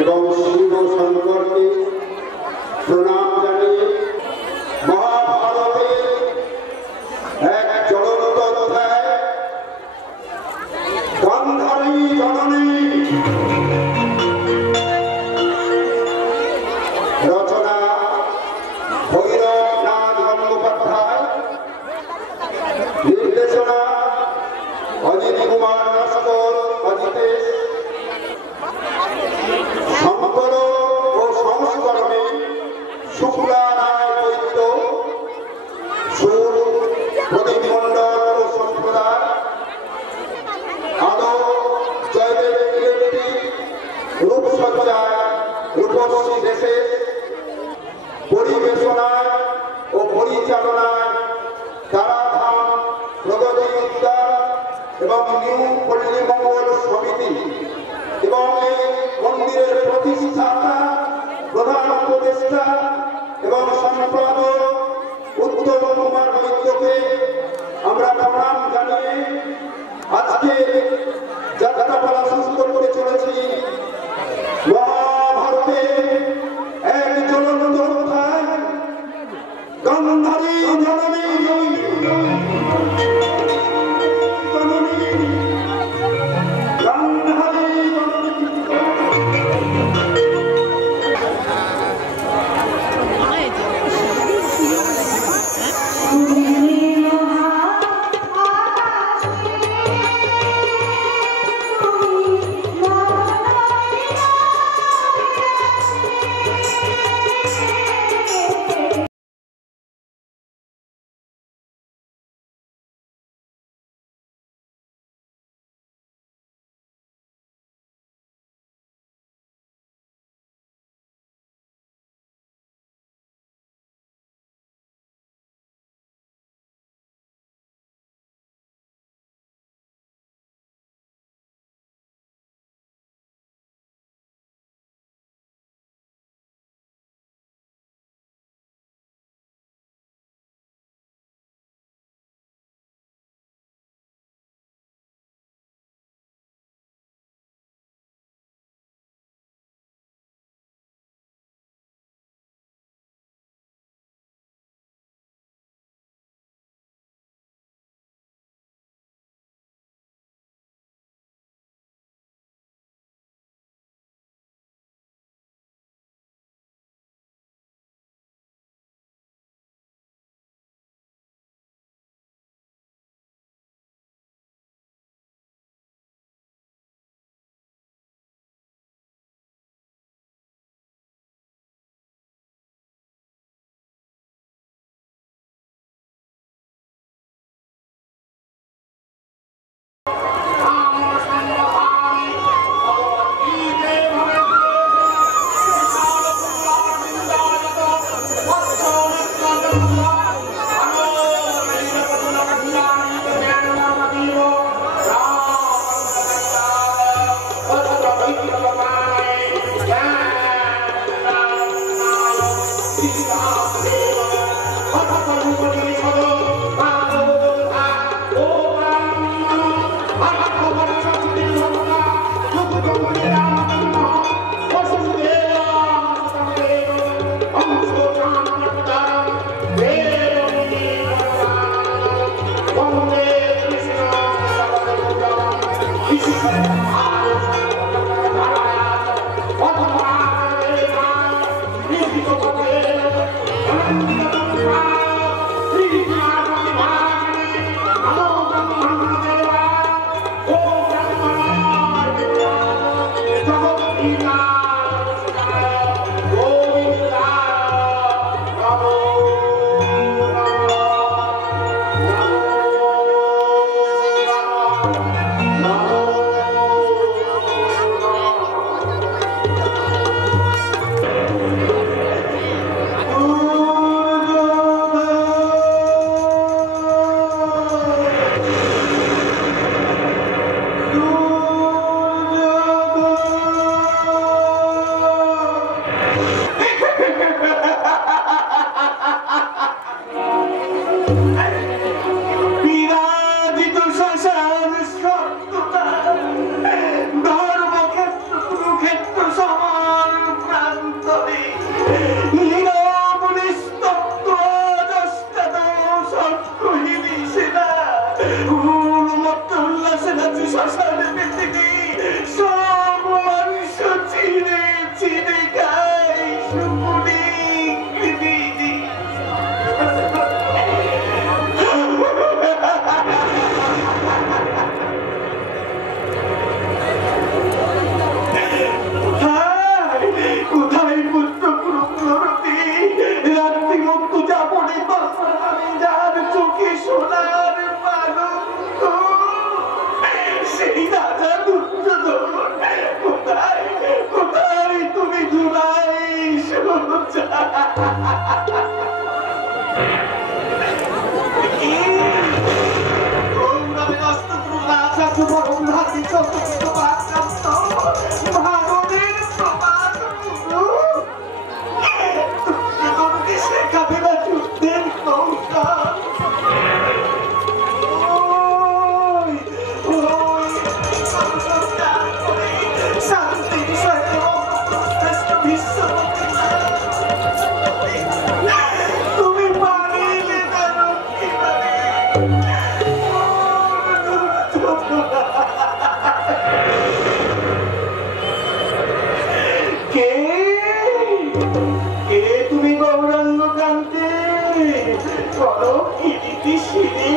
এবং শিব শঙ্করকে প্রণাম জানিয়ে মহাভারতের এক জ্বলন্ত অধ্যায় গান্ধারী জননী রচনা ভৈরবনাথ গঙ্গোপাধ্যায়, নির্দেশনা অজিত কুমার নস্কর অজিতেশ, সংকলন ও সংস্করণে শুক্লা রায় বৈদ্য, সুর প্রদীপ মণ্ডল ও সম্প্রদায়, আদৌ জয়দেব ইলেকট্রিক, রূপসজ্জায় রূপশ্রী দেশে, পরিবেশনায় ও পরিচালনায় তারাধাম প্রগতি উদ্যান এবং নিউ পল্লী মঙ্গল সমিতি এবং এই মন্দিরের প্রতিষ্ঠাতা প্রধান উপদেষ্টা এবং সম্পাদক উত্তম কুমার বৈদ্যকে আমরা প্রণাম জানিয়ে আজকে যাত্রাপালা সুস্থ করে চলেছি মহাভারতে এক জ্বলন্ত অধ্যায় গান্ধারী জননী। কে তুমি গৌরাঙ্গ কান্তে? করো কিরিটি সিঁড়ি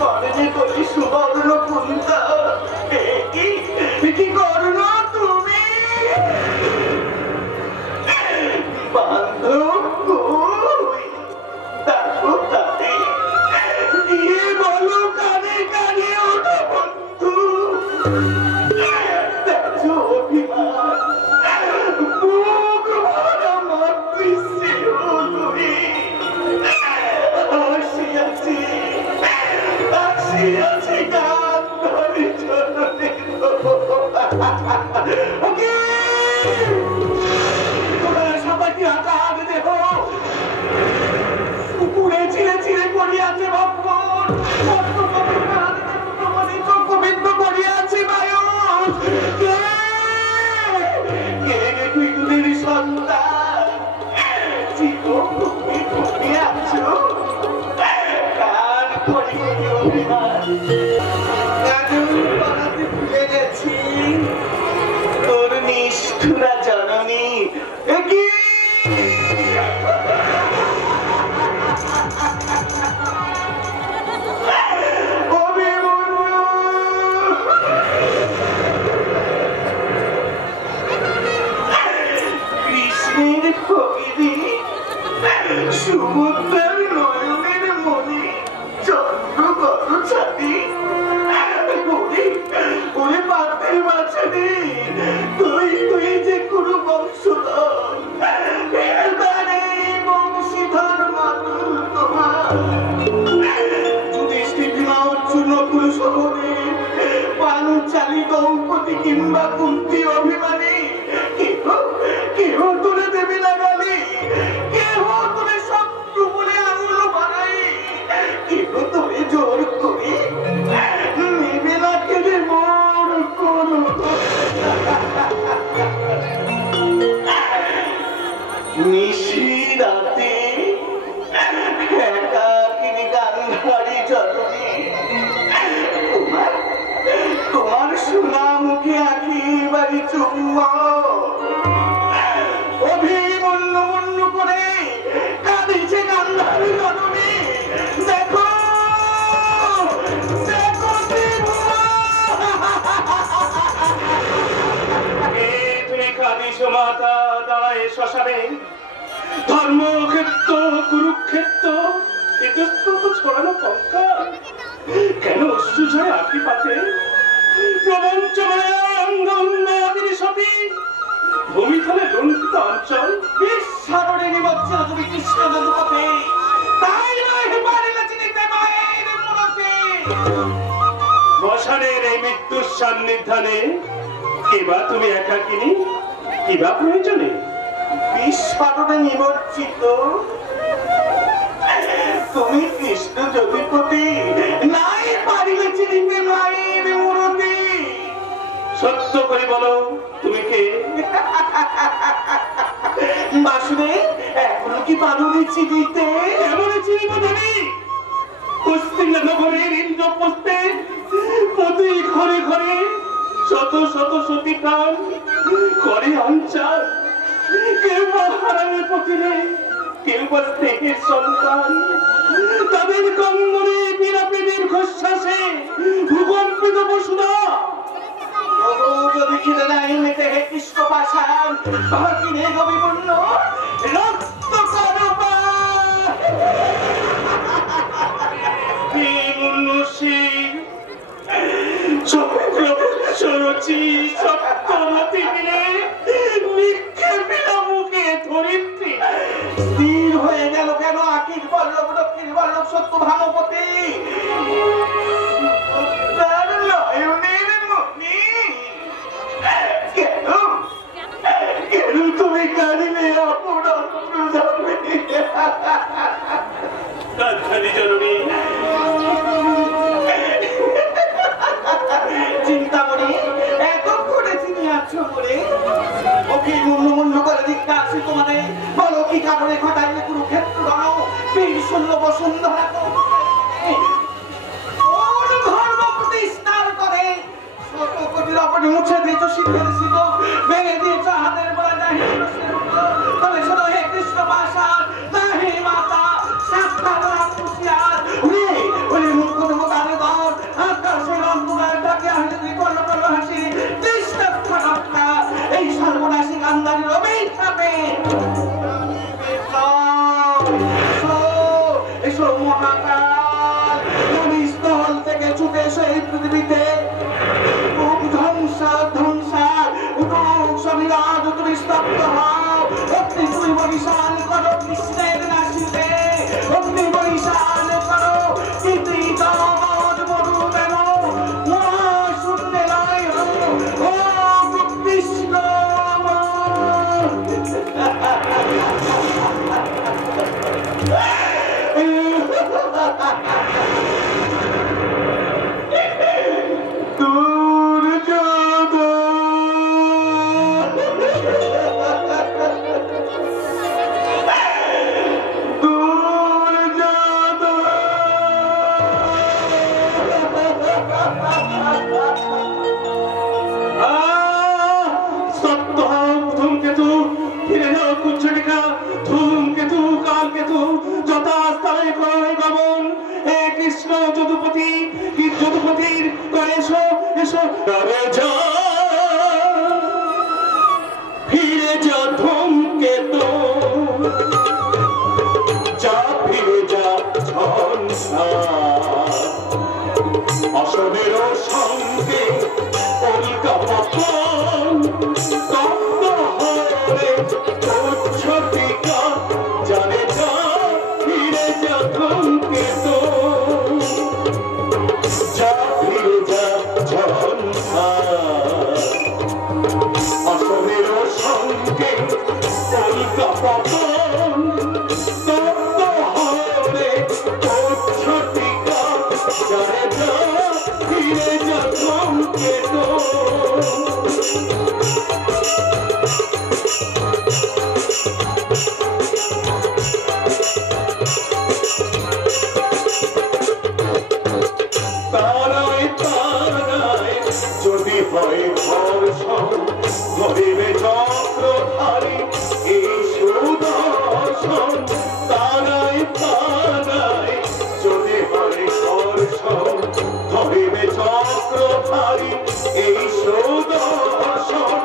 কলেজে কলি সুবর্ণ কুন্তা, কি করো না তুমি? বান্ধব দেখো তাতে গিয়ে বলো কানে কানে ওটা বন্ধু। দেখো অভিমান বুক ভরা মাতৃশ্রী তুই আসিয়াছি আসিয়াছি গান ধরি জননী সবাইকে হাতে হাতে দেব পুকুরে চিরে চিরে পড়িয়াছে ভগবান চক্ষুবিদ্ধ করিয়াছে বায়ু। কে তুই তোদের সন্তান তুমি আছো কান করি করি অভিমান বানাতে ভুলে গেছি তোর নিষ্ঠুরা জননী। কৃষ্ণের ভগিনী সুভদ্রার নয়নের মনে চন্দ্রগত ছাতি ওরে পাতের মাঝে তুই তুই যে কোনো বংশধর বংশীধর মাতুল তোমার যুধিষ্ঠির অর্জুন কুরু শহরে পাঞ্চালী দ্রৌপদী কিংবা কুন্তী অভিমানী কেহ তুলে দেবে না গালি, কেহ তুলে শত্রু বলে আঙুল বাড়াই, কেহ তুলে জোর করে নেবে না কেলে মোর কোন নিশি রাতে একাকিনী গান্ধারী জননী তোমার সোনা মুখে আঁকি বাড়ি চুম্মা অভিমন্যু মন্য করে কাঁদিছে গান্ধারী জননী। দেখো দেখো তুমি কাঁদিস মাতা দাঁড়ায় শ্মশানে ধর্মক্ষেত্র কুরুক্ষেত্র ইতস্তত ছড়ানো কঙ্কাল কেন অশ্রুঝরে আঁকি পাতে প্রবঞ্চনায় অঙ্গ উন্নয়নের সতী ভূমিতলে লুণ্ঠিত অঞ্চল বিস্মরণে নিমজ্জিত তুমি কৃষ্ণ যদুপথে তাই নয় পারিলে চিনিতে মায়ের মূরতি। শ্মশানের এই মৃত্যুর সান্নিধ্যানে কিবা তুমি একাকিনী কিবা প্রয়োজনে বিস্মরণে নিমজ্জিত তুমি কৃষ্ণ যদুপতি নাই পারিলে চিনিতে মায়ের মূরতি। সত্য করে বলো তুমি কে? বাসুদে এখনো কি পারুনি চিনিতে? এমন চিনিব জানি হস্তিনা নগরের ইন্দ্রপ্রস্থে প্রতি ঘরে ঘরে শত শত সতী প্রাণ করে অঞ্চল, কেউ বা হারানোর পথিলে কেউ বা স্নেহের সন্তান তাদের কঙ্গনে বিরাপে দীর্ঘশ্বাসে ভূকম্পিত বসুধা যদি খিদে নাই মেটে হে কৃষ্ণ পাশান ভাগি রে গবিপূর্ণ রক্ত করবা মনুষ্যের সরচি সপ্তমতি মিলে নিক্ষেপিলা মুখে ধরিত্রী স্থির হয়ে গেল কেন আকির বল্লভ দক্ষিণ বল্লভ সত্য ভানুপতি তার নয়নের মনি কেন কেন তুমি কাঁদিলে অপরাধ যাবে গান্ধারী জননী চিন্তা করি এত করে চিনি আছো বলে ওকে মুন্ড করে দিকটা আছে তোমাদের বলো কি কারণে ঘটাইলে কুরুক্ষেত্র রণ বীর শূন্য বসুন্ধরা কোন ধর্ম প্রতিষ্ঠার করে শত কোটির অপটি মুছে দিয়েছ সিদ্ধের সিদ্ধ ভেঙে দিয়েছ হাতের বলা যায় তবে শোনো হে তুমি স্তব্ধ হও। অগ্নি তুমি বলিশান করো কৃষ্ণের নাসিতে, অগ্নি বলিশান করো কৃতিত মদ মরু দেব মহাশূন্যে লয় হো ওম কৃষ্ণ। ফিরে যা ধূমকেতু, যা ফিরে যা ঝঞ্ঝার, অসমের সঙ্গে উল্কাপতন তপ্ত হরে উচ্ছটিকা, জানে যা ফিরে যা ধূমকেতু, যা ফিরে যা ঝঞ্ঝার, অসমের সঙ্গে উল্কাপতন তপ্ত হরে উচ্ছটিকা, জানে যা ফিরে যা ধূমকেতু। তারায় তারায় যদি হয় ধর্ষণ, ধরিবে চক্রধারী এই সুদর্শন। তারায় তারায় যদি হয় ধর্ষণ, ধরিবে চক্রধারী এই সুদর্শন।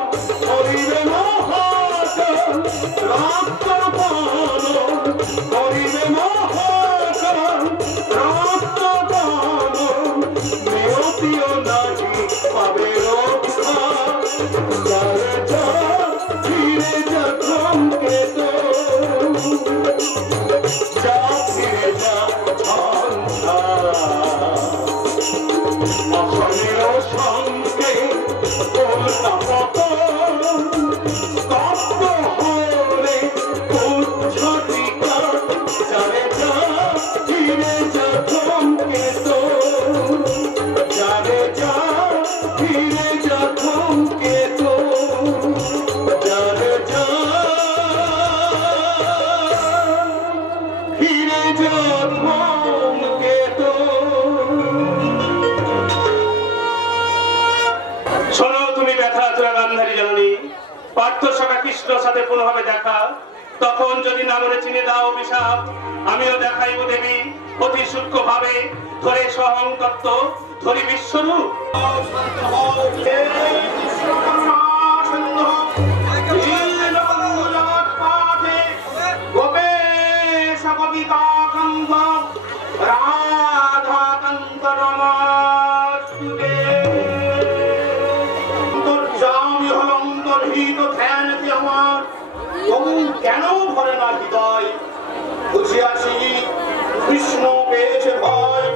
করিবে মহাকাল রক্তপান, করিবে মহাকাল রক্তপান, নিয়তিও নাহি পাবে রক্ষা, যারে যা ফিরে যা ধূমকেতু, যা ফিরে যা ঝঞ্ঝার, অসমের সঙ্গে উল্কাপতন তপ্ত হরে উচ্ছটিকা, যারে যা ফিরে যা ধূমকেতু, যারে যা ফিরে যা ধূমকেতু, যারে যা ফিরে যা ধূমকেতু। শোনো তুমি ব্যথা তোরা গান্ধারী জননী, পার্থ সখা কৃষ্ণর সাথে পুনঃভাবে দেখা, তখন যদি না মনে চিনে দাও অভিশাপ, আমিও দেখাইব দেবী অতি সূক্ষ্ম ভাবে ধরে সহংকত্ব ধরি বিশ্বরূপ। কেন ভরে না হৃদয়, বুঝিয়াছি কৃষ্ণ পেয়েছে ভয়।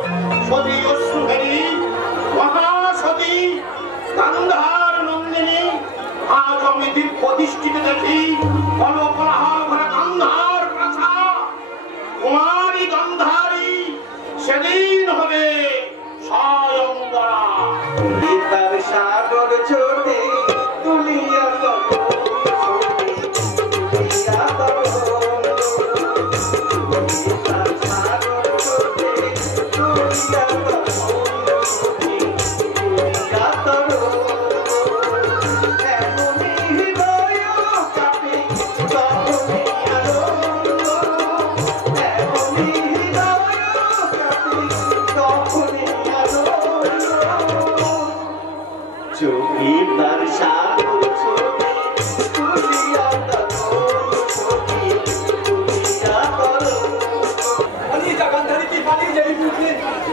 সতী অশ্রুভেরী মহাসতী গান্ধার নন্দিনী, আজ আমি দিব্য দৃষ্টিতে দেখি কলকোলাহল ভরা গান্ধার প্রাসাদ। কুমারী গান্ধারী সেদিন হবে স্বয়ংবরা। গীতার সাগর ছোটে তুলিয়া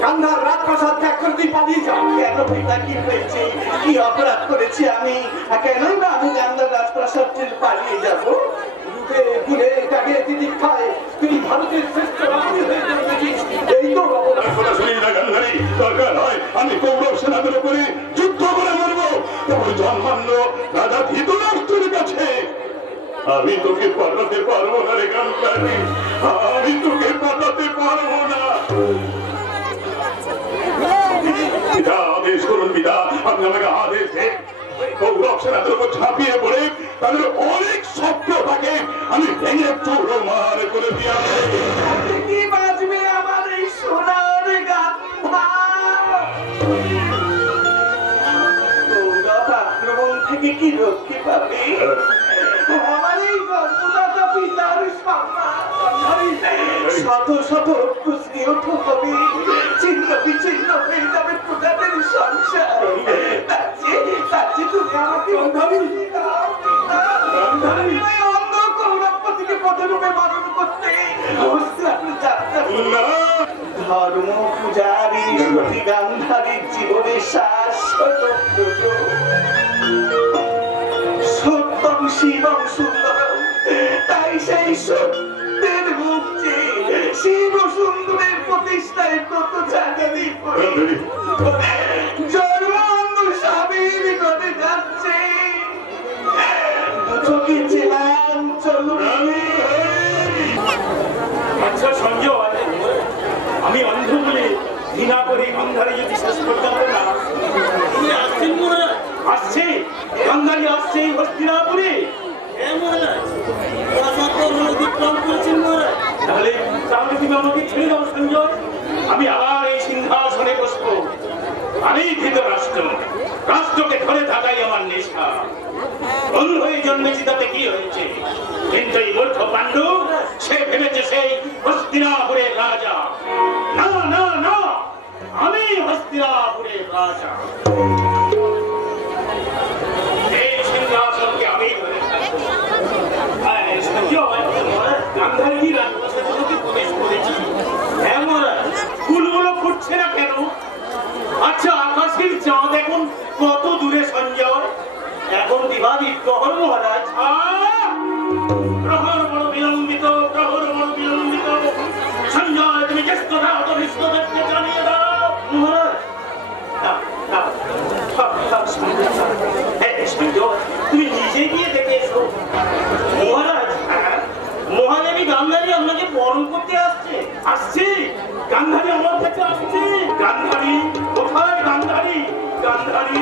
গান্ধার রাজপ্রাসাদ ত্যাগ করে তুই পালিয়ে যাও। কেন পিতা কি হয়েছে, কি অপরাধ করেছি আমি? কেনই না আমি গান্ধার রাজপ্রাসাদ রাজা ধৃতরাষ্ট্রের কাছে আমি তোকে পাঠাতে পারবো না রে গান্ধারী, আমি তোকে পাঠাতে পারবো না। পিতা আদেশ করুন পিতা, আপনি আমাকে আদেশ দেন কৌরব সেনাদের উপর ঝাঁপিয়ে পড়ে তাদের অনেক স্বপ্নটাকে আমি ভেঙে চৌড়ো মার করে দিয়ে কি বাজবে আমার এই সোনার গান্ধা। কৌরব আক্রমণ থেকে কি রক্ষে পাবে আমার এই গর্ভদাতা পিতার সম্মান? শত শত কুস্তিয়ত হবে, ছিন্ন বিচ্ছিন্ন হয়ে যাবে প্রজাদের সংসার। তার চেয়ে তুমি আমাকে অন্ধ কৌরবপতিকে পদরূপে বরণ করতে ধর্ম পূজারী সতী গান্ধারীর জীবনে শাশ্বত সত্যম শিবম সুন্দরম। তাই সেই সত্যের মুক্তি শিব সুন্দরের প্রতিষ্ঠায় কত জাগানি জন্মান্ধ স্বামীর ঘরে যাচ্ছে। চোখে ছিলাম আচ্ছা সঞ্জয়, আমি অন্ধ বলে ঘৃণা করে গান্ধারী যদি শেষ পর্যন্ত না আসছেন মনে আসছে, গান্ধারী আসছে এই হস্তিনাপুরে, তাহলে তাহলে তুমি আমাকে ছেড়ে দাও সঞ্জয়, আমি আবার এই সিংহাসনে বসবো। আমি ধৃতরাষ্ট্র, রাষ্ট্রকে ধরে থাকাই আমার নেশা। অন্ধ হয়ে জন্মেছি তাতে কি হয়েছে, কিন্তু এই মূর্খ পাণ্ডু সে ভেবেছে সেই হস্তিনাপুরের রাজা। না না না, আমি হস্তিনাপুরের রাজা। এই সিংহাসনকে আমি ধরে থাকবো। গান্ধারী রাজপ্রাসাদে প্রবেশ করেছি, ফুলগুলো ফুটছে না কেন? আচ্ছা আকাশের চাঁদ এখন কত দূরে সঞ্জয়? এখন দিবাদিক প্রহর মহারাজ। প্রহর বড় বিলম্বিত, প্রহর বড় বিলম্বিত। সঞ্জয় তুমি জ্যেষ্ঠরা অতভিষ্টদেরকে জানিয়ে দাও। মহারাজ তুমি নিজে গিয়ে দেখে এসো। মহারাজ, মহাদেবী গান্ধারী আপনাকে বরণ করতে আসছে। আসছে গান্ধারী আমার কাছে আসছে। গান্ধারী কোথায়? গান্ধারী, গান্ধারী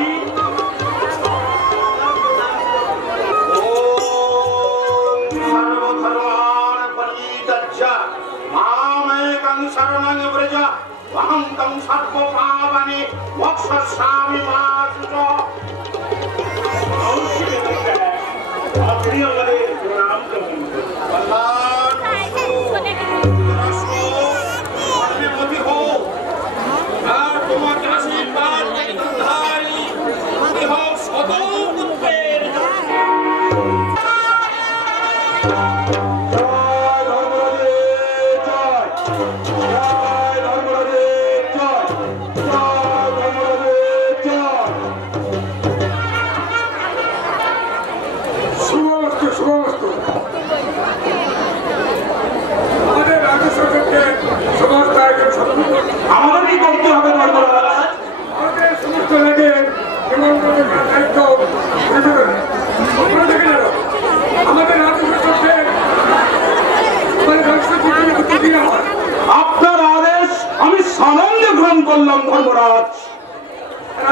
আপনার আদেশ আমি সামান্য গ্রহণ করলাম ধর্মরাজ।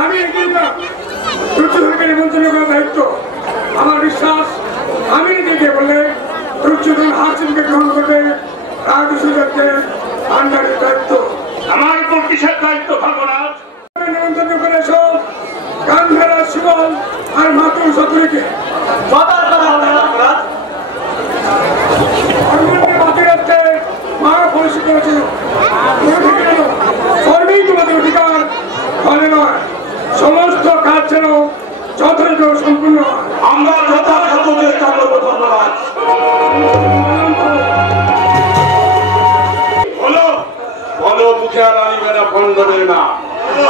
আমি নিমন্ত্রণ করার দায়িত্ব আমার বিশ্বাস। আমি নিজেকে বললে দুর্যোধন হাসিমকে গ্রহণ করবে, রাজসূয়কে ভান্ডারের দায়িত্ব আমার উপর কিসের দায়িত্ব ধর্মরাজ? নিমন্ত্রণ করে এসো গান্ধারা শিবল আর মাতুল শত্রুকে বাকি রাখতে মা পরিচিত করেছিল। সর্বেই তোমাদের অধিকার, ফলে নয় সমস্ত কাজ যেন যথাযথ সম্পূর্ণ হয়। আমরা যথাযথ চেষ্টা করবো ধর্মরাজ। বলো বলো, মুখে আর আনিবে না, খন্ড দেবে না,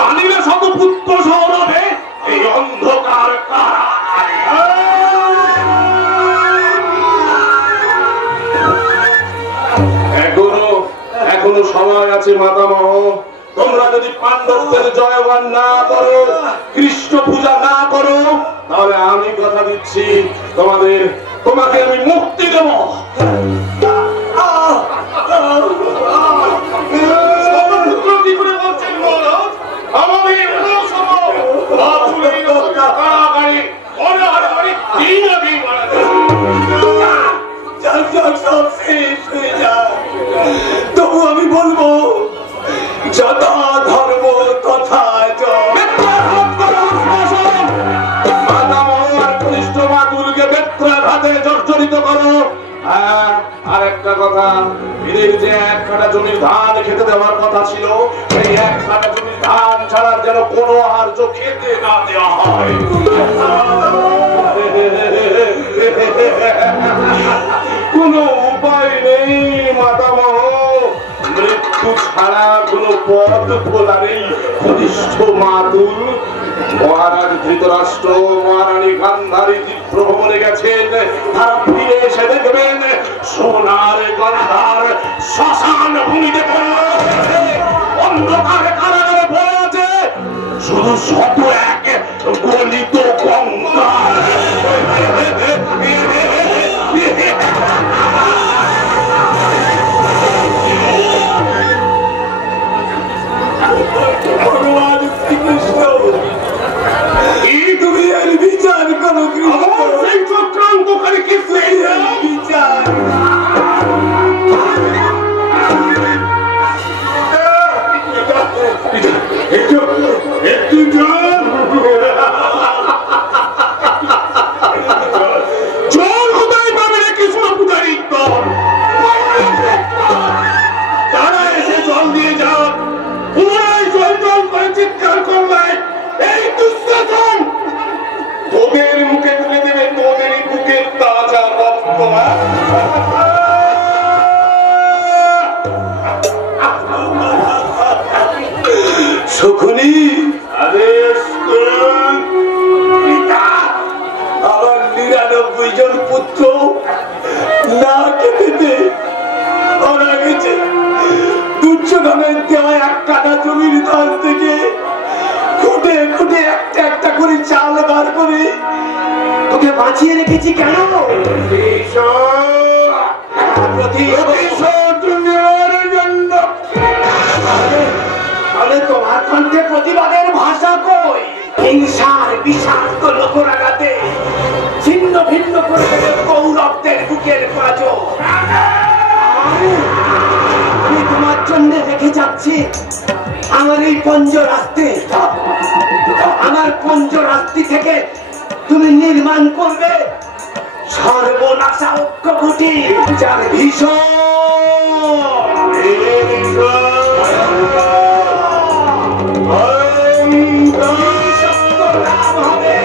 আনিবে শত পুত্র সৌরভে এই অন্ধকার কারাগারে। এখনো সময় আছে মাতামহ, তোমরা যদি পাণ্ডবদের জয়গান না করো, কৃষ্ণ পূজা না করো, তাহলে আমি কথা দিচ্ছি তোমাকে আমি মুক্তি দেব। কি করে বলছেন মহারাজ? আমাদের তবু আমি বলবো যথা ধর্ম তথা কনিষ্ঠ মাতুলকে বেত্রাঘাতে জর্জরিত করো। আর একটা কথা, বীরের যে এক কাটা জমির ধান খেতে দেওয়ার কথা ছিল, সেই এক কাটা জমির ধান ছাড়ার যেন কোনো আহার্য খেতে না দেওয়া হয়। কোনো উপায় নেই মাতামহ, মৃত্যু ছাড়া কোনো পথ খোলা নেই। কনিষ্ঠ মাতুল মহারাজ ধৃতরাষ্ট্র মহারানী গান্ধারী ভ্রমণে গেছেন, তারা ফিরে এসে দেখবেন সোনার গন্ধার শ্মশান ভূমিতে অন্ধকার কারাগারে পড়ে আছে শুধু শত এক গলিত কঙ্কাল। ভগবান শ্রীকৃষ্ণ, তুমি এর বিচার করো কৃষ্ণ, চক্রান্তকারী কিছু বিচার। একটু জল কোথায় পাবে রে কৃষ্ণ পূজারী দল? তারা এসে জল দিয়ে যাও, পুনরায় জল জল করে চিৎকার করলে এই দুঃশাসন তোদের মুখে তুলে দেবে তোদেরই বুকের তাজা রক্ত। শকুনি আদেশ করুন, আমার ৯৯ জন পুত্র না খেতে মারা গেছে। দুর্যোধনের দেওয়া এক কাটা জমির ধান থেকে খুঁটে খুঁটে একটা একটা করে চাল বার করে তোকে বাঁচিয়ে রেখেছি কেন? তোমার কণ্ঠে প্রতিবাদের ভাষা কই? হিংসার বিষাক্ত লোকরাগাতে ছিন্ন ভিন্ন করে কৌরবদের বুকের পাঁচ। আমি তোমার জন্য রেখে যাচ্ছি আমার এই পঞ্জরাস্তি। আমার পঞ্জরাস্তি থেকে তুমি নির্মাণ করবে সর্বনাশা ঐক্যকুটি, যার ভীষণ নাম হবে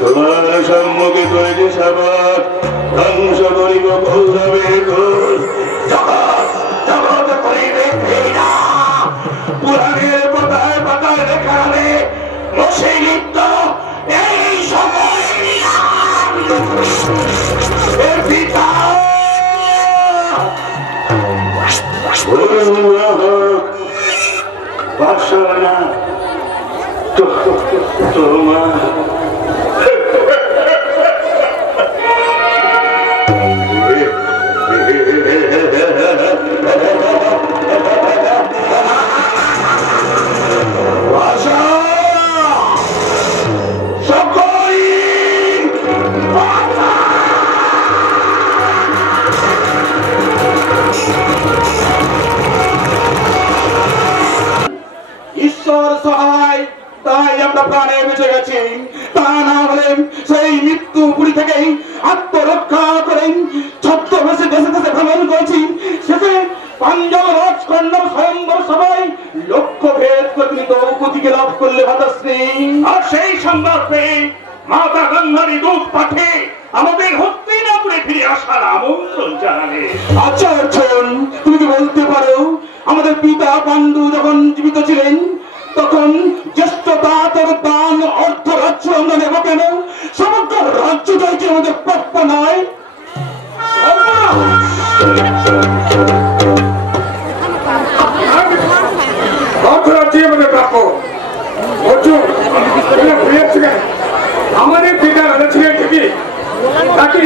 তোমার সম্মুখে তৈরি সাবাত ধ্বংস করিব কৌরবের ঘোষ। জগৎ করিবে পুরাণের পাতায় পাতায় লেখা হবে বসে লিপ্ত এই সময় পিতা পাঠশালা তোমার ঈশ্বর সহায়, তাই আমরা প্রাণে বেঁচে গেছি। তা না হলে সেই মৃত্যু পুরী থেকেই আত্মরক্ষা করেন ছদ্মবেশে দেশে দেশে ভ্রমণ করেছি। শেষে পাঞ্জাব রাজকন্যার স্বয়ংবর সবাই লক্ষ্য ভেদ করে তিনি দ্রৌপদীকে লাভ করলে ভাতাশ্রী। আর সেই সংবাদ পেয়ে মাতা গঙ্গারী দূত পাঠে আমাদের হস্তিনাপুরে ফিরে আসার আমন্ত্রণ জানালে। আচ্ছা অর্জুন, তুমি কি বলতে পারো আমাদের পিতা পাণ্ডু যখন জীবিত ছিলেন তখন জ্যেষ্ঠ তাঁতের দান অর্থ রাজ্য আমরা নেব কেন? সমগ্র রাজ্যটাই কি আমাদের প্রাপ্য নয়? অর্থরাজ্য আমাদের প্রাপ্য। অর্জুন আমাদের পিতা রাজা ছিলেন ঠিকই, তাকে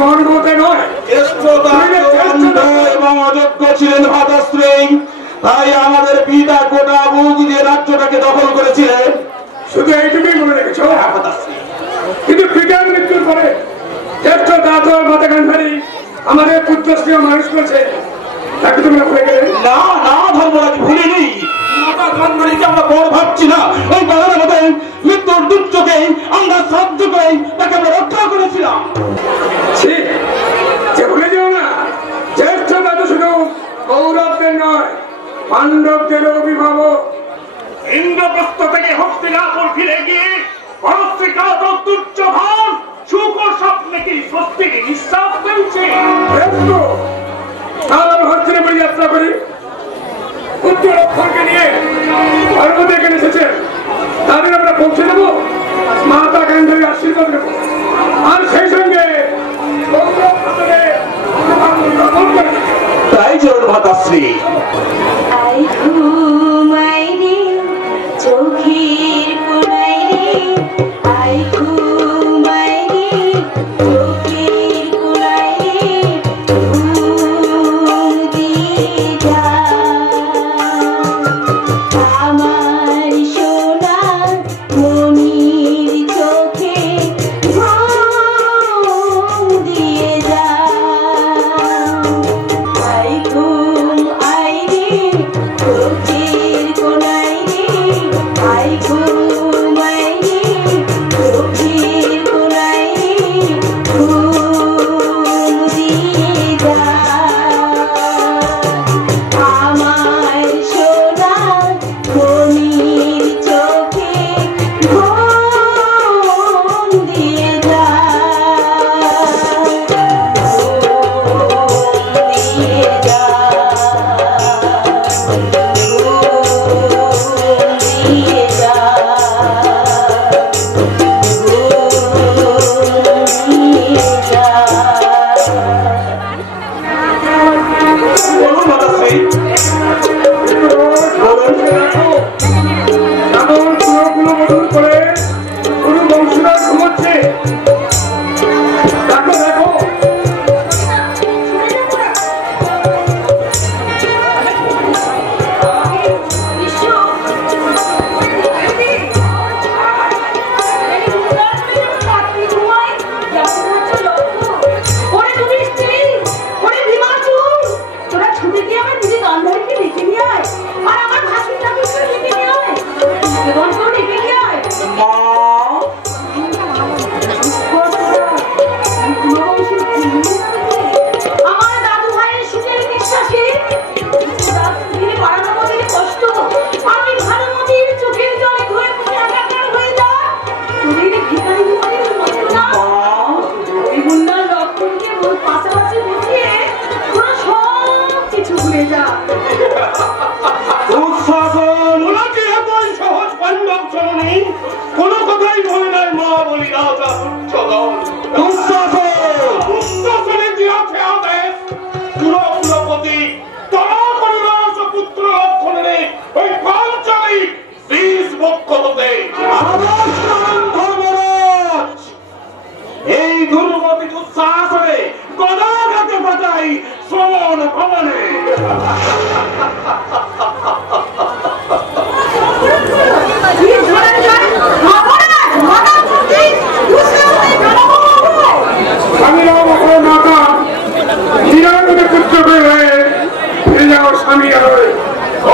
মহানুভূতি নয়, এবং অযোগ্য ছিলেন ভাতাশ্রী। তাই আমাদের পিতা গোটা বুক দিয়ে রাজ্যটাকে দখল করেছিলেন। শুধু এইটুকুই মনে রেখেছ। কিন্তু পিতার মৃত্যুর পরে জ্যেষ্ঠ দাদর মাতা গান্ধারী আমাদের পুত্রশ্রী মানুষ করেছে, তাকে তোমরা ভুলে গেলে? না না ধর্মরাজ, ভুলিনি। মাতা গান্ধারীকে আমরা বড় ভাবছি না। ওই বাগানের মধ্যে মৃত্যুর দুর্যোগে আমরা সাহায্য করে তাকে আমরা রক্ষা করেছিলাম। যে ভুলে যাও না, জ্যেষ্ঠ দাদু শুধু কৌরবদের নয়, পাণ্ডবদের অভিভাবক। ইন্দ্রপ্রস্থ থেকে হস্তিনাপুর ফিরে গিয়ে পরশ্রীকাত দুর্যোধন সুখ স্বপ্নে কি স্বস্তির নিঃশ্বাস ফেলছে। হস্তিনাপুরে যাত্রা করি, পুত্র লক্ষণকে নিয়ে পার্বতী এখানে এসেছেন, তাদের আমরা পৌঁছে দেবো, মাতা গান্ধারীর আশীর্বাদ নেব, আর সেই সঙ্গে তাই চরণ ভাতাশ্রী। চোখের কোনায় রে, আই ঘুমাই রে, চোখের কোনায় রে, ঘুম দিয়ে যা আমার সোনা মনির চোখে, ঘুম দিয়ে যা। আই ঘুম আই রে, চোখের কোনায় রে, আই ঘুমাই রে, চোখের কোনায় রে, ঘুম দিয়ে যা আমার সোনা মনির চোখে, ঘুম দিয়ে যা, ঘুম দিয়ে যা, বলুন ভাতাশ্রী, করে গুরু বংশধর ঘুমোচ্ছে, দেখো দেখো। আমার দাদু ভাইয়ের সুখের নিঃশ্বাসে কষ্ট, আমি ভানুমতির চোখের জলে ধরে একাকার হয়ে যা। তুমি ভিখারি ভিখারির মতো না, ওই গুন্ডার লক্ষণকে ওর পাশাপাশি বসিয়ে তোরা সব কিছু ভুলে যা। দুঃশাসন ওনাকে এতই সহজ পাণ্ডব চরণী, কোনো কথাই ভয় নাই। মা বলি রাজা দুর্যোধন, দুঃশাসন দুঃশাসনে যে আছে আদেশ, পুরোপতি তারা করিল পুত্র লক্ষণে ওই পাঞ্চালী বীজ বক্ষ হতে ধর্মরাজ এই দুর্গতি উচ্ছ্বাসে গদাঘাতে বাজাই শ্রবণ ভবনে।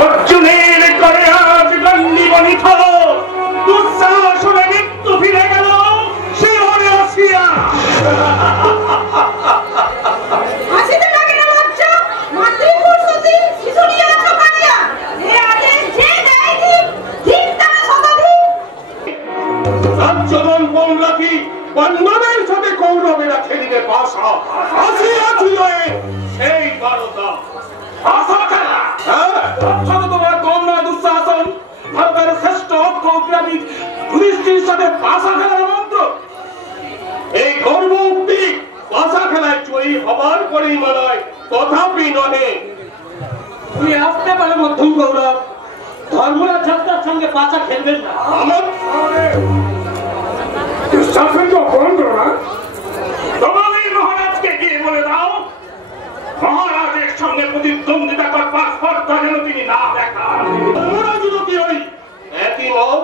অর্জুনের করে আজ গন্ডি বনিত দুঃসাহসনে মৃত্যু ফিরে গেল শিহরে আসিয়া। রাজ্যদল বনলাকি বন্ধনের সাথে কৌরবেরা খেলিবে পাশা আসিয়া ছিল সেই বারতা পাশা খেলা। তোমার কন্যা দুঃশাসন ভারতের শ্রেষ্ঠ অগ্রগামী যুধিষ্ঠির সাথে পাশা খেলার মন্ত্র। এই গর্ব উক্তি পাশা খেলায় জয়ী হবার পরেই মানায়, তথাপি নহে। তুমি আসতে পারো মধ্যম গৌরব, ধর্মরাজ যাত্রার সঙ্গে পাশা খেলবেন না। আমার শাসনকে অপহরণ করো না। তোমাদের মহারাজকে গিয়ে বলে দাও মহারাজের সঙ্গে প্রতিদ্বন্দ্বিতা করবার স্পর্ধা যেন তিনি না দেখান। মহারাজও কি ওই একই মত?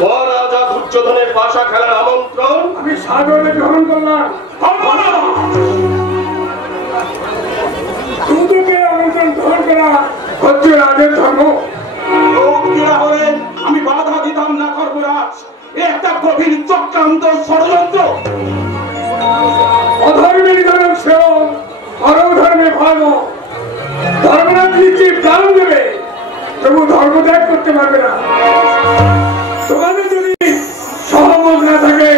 মহারাজা দুর্যোধনের পাশা খেলার আমন্ত্রণ আমি সাগরে গ্রহণ করলাম। দুদুকে আমন্ত্রণ গ্রহণ করা হচ্ছে রাজের ধর্ম। লোকেরা হলেন আমি বাধা দিতাম না ধর্মরাজ। একটা গভীর চক্রান্ত ষড়যন্ত্র। অধর্মের ধর্ম সেও অধর্মে ভালো। ধর্মরাজ নিশ্চয় প্রাণ দেবে, তবু ধর্ম ত্যাগ করতে পারবে না। তোমাদের যদি সহমত না থাকে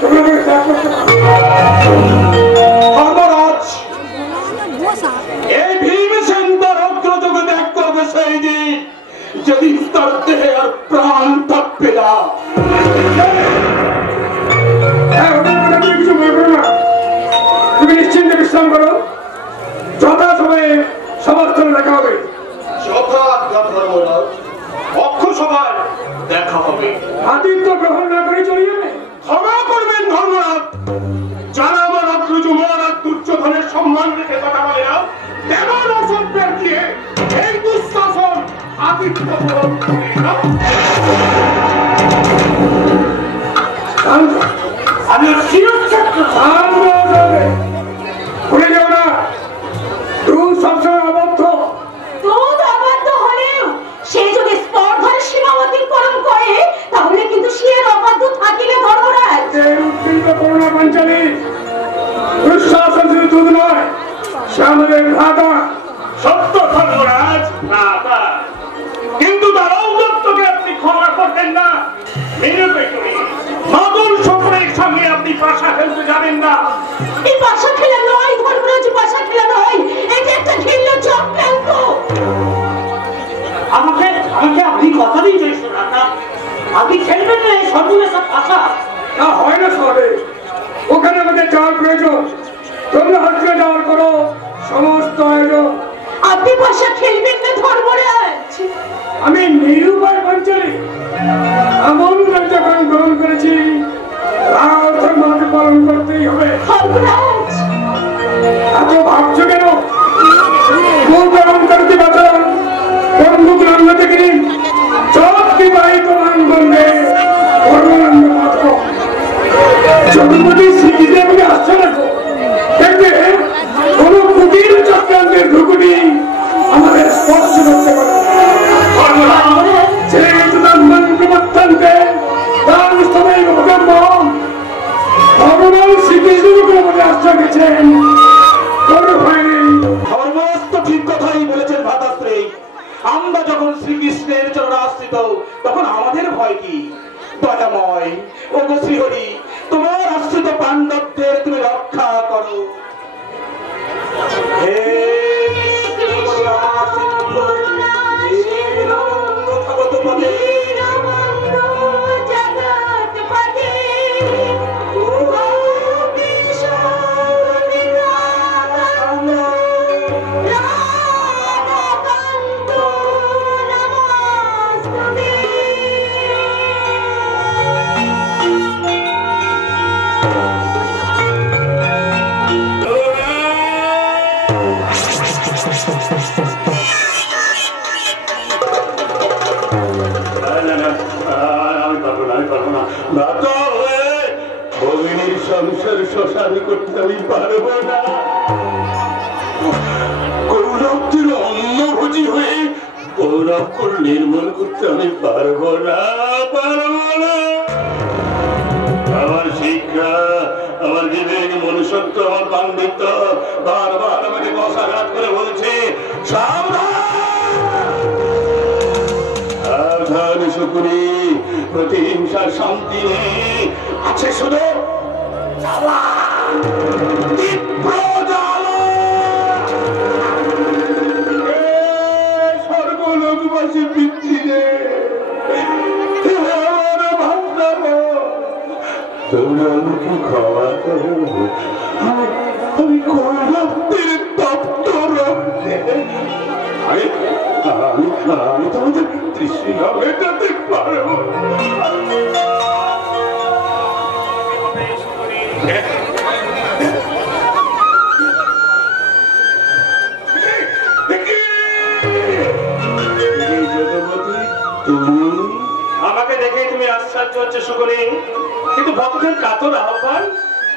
তোমরা ত্যাগ করতে পারবে। ধর্মরাজ এই ভীমসেন তার অগ্রযোগে ত্যাগ করবে সেই দিন যেদিন তার দেহে আর প্রাণ থাকবে না। কিছু বলবো না, তুমি নিশ্চিন্তে বিশ্রাম করো। যথা সময়ে সভাস্থলে দেখা হবে। ধর্মরাজ অক্ষ সভায় দেখা হবে। আদিত্য গ্রহণ না করে চলে যাবে। ক্ষমা করবেন ধর্মরাজ, যারা আমার অগ্রজ মহারাজ দুর্যোধনের সম্মান রেখে কথা বলে না তেমন অসভ্যের দিয়ে এই দুঃশাসন আদিত্য গ্রহণ করে না। আমি শিরচ্ছত্র ভুলে যাও না, তুই সবসময় আবদ্ধ। দুধ আবদ্ধ হলেও সে যদি স্পর্ধার সীমা অতিক্রম করে তাহলে কিন্তু সে অবাধ্য থাকিবে ধর্মরাজ। উৎকৃষ্ট করোনা পাঞ্চালী দুঃশাসন শুধু দুধ নয়, সে আমাদের ভ্রাতা। সত্য ধর্মরাজ ভ্রাতা, কিন্তু তার ঔদ্ধত্যকে আপনি ক্ষমা করবেন না। মেরে পেটে মাদুর সকলের সঙ্গে আপনি পাশা খেলতে যাবেন না। এই পাশা খেলা নয় ধর্মরাজ, পাশা খেলা নয়, এটি একটা ঘৃণ্য চক্রান্ত। আমাকে আপনি কথা দিন না, আপনি খেলবেন না এই সর্বনেশা পাশা। তা হয় না শহরে, ওখানে আমাদের যাওয়ার প্রয়োজন। তোমরা হচ্ছে যাওয়ার করো সমস্ত আয়োজন। আপনি পাশা খেলবেন না ধর্মরাজ। আমি নিরুপায় পাঞ্চালী এমন যখন গ্রহণ করেছি ধর্মকে পালন করতেই হবে। ধর্মরাজ এত ভাবছো কেন? করতে বাঁচান বন্ধুক রান্না থেকে সব বিবাহিত রাঙ্গনে ধর্মানন্দ মাত্র চতুর্পতি শ্রীদেবকে আসছে রাখো। দেখবে কোন কুটির চক্রান্তের ঢুকুটি আমাদের স্পর্শ করতে পারে। যেহেতু তার মন্ত্রমত্তান্তে তার সবাই ভগবান ভগবান শ্রীকৃষ্ণকে আমাদের আশ্রয় গেছেন। ধর্মস্থ ঠিক কথাই বলেছেন ভাতাশ্রী। আমরা যখন শ্রীকৃষ্ণের চরণাশ্রিত তখন আমাদের ভয় কি? দয়াময় ও গো শ্রীহরি, তোমার আশ্রিত পাণ্ডবদের তুমি রক্ষা করো। হে আমি পারবো না দাদা ভগিনীর সংসার শ্মশান করতে আমি পারবো না। কৌরবদের অন্নভোজী হয়ে কৌরবকুল নির্মূল করতে আমি পারবো না। আমার শিক্ষা, আমার বিবেক, মনুষ্যত্ব, আমার পাণ্ডিত্য বারবার আমাকে কষাঘাত করে বলছে সাবধান শুকুরি, প্রতিহিংসার শান্তি নেই, আছে শুধু সর্বলোকবাসী পিতৃ তোমরা আমাকে ক্ষমা করো, আমি কৌরবদের তপ্ত রক্তে আমি তোমাদের তৃষ্ণা মেটাতে পারবো। আমাকে দেখে তুমি আশ্চর্য হচ্ছে শুকুরি, কিন্তু ভক্তের কাতর আহ্বান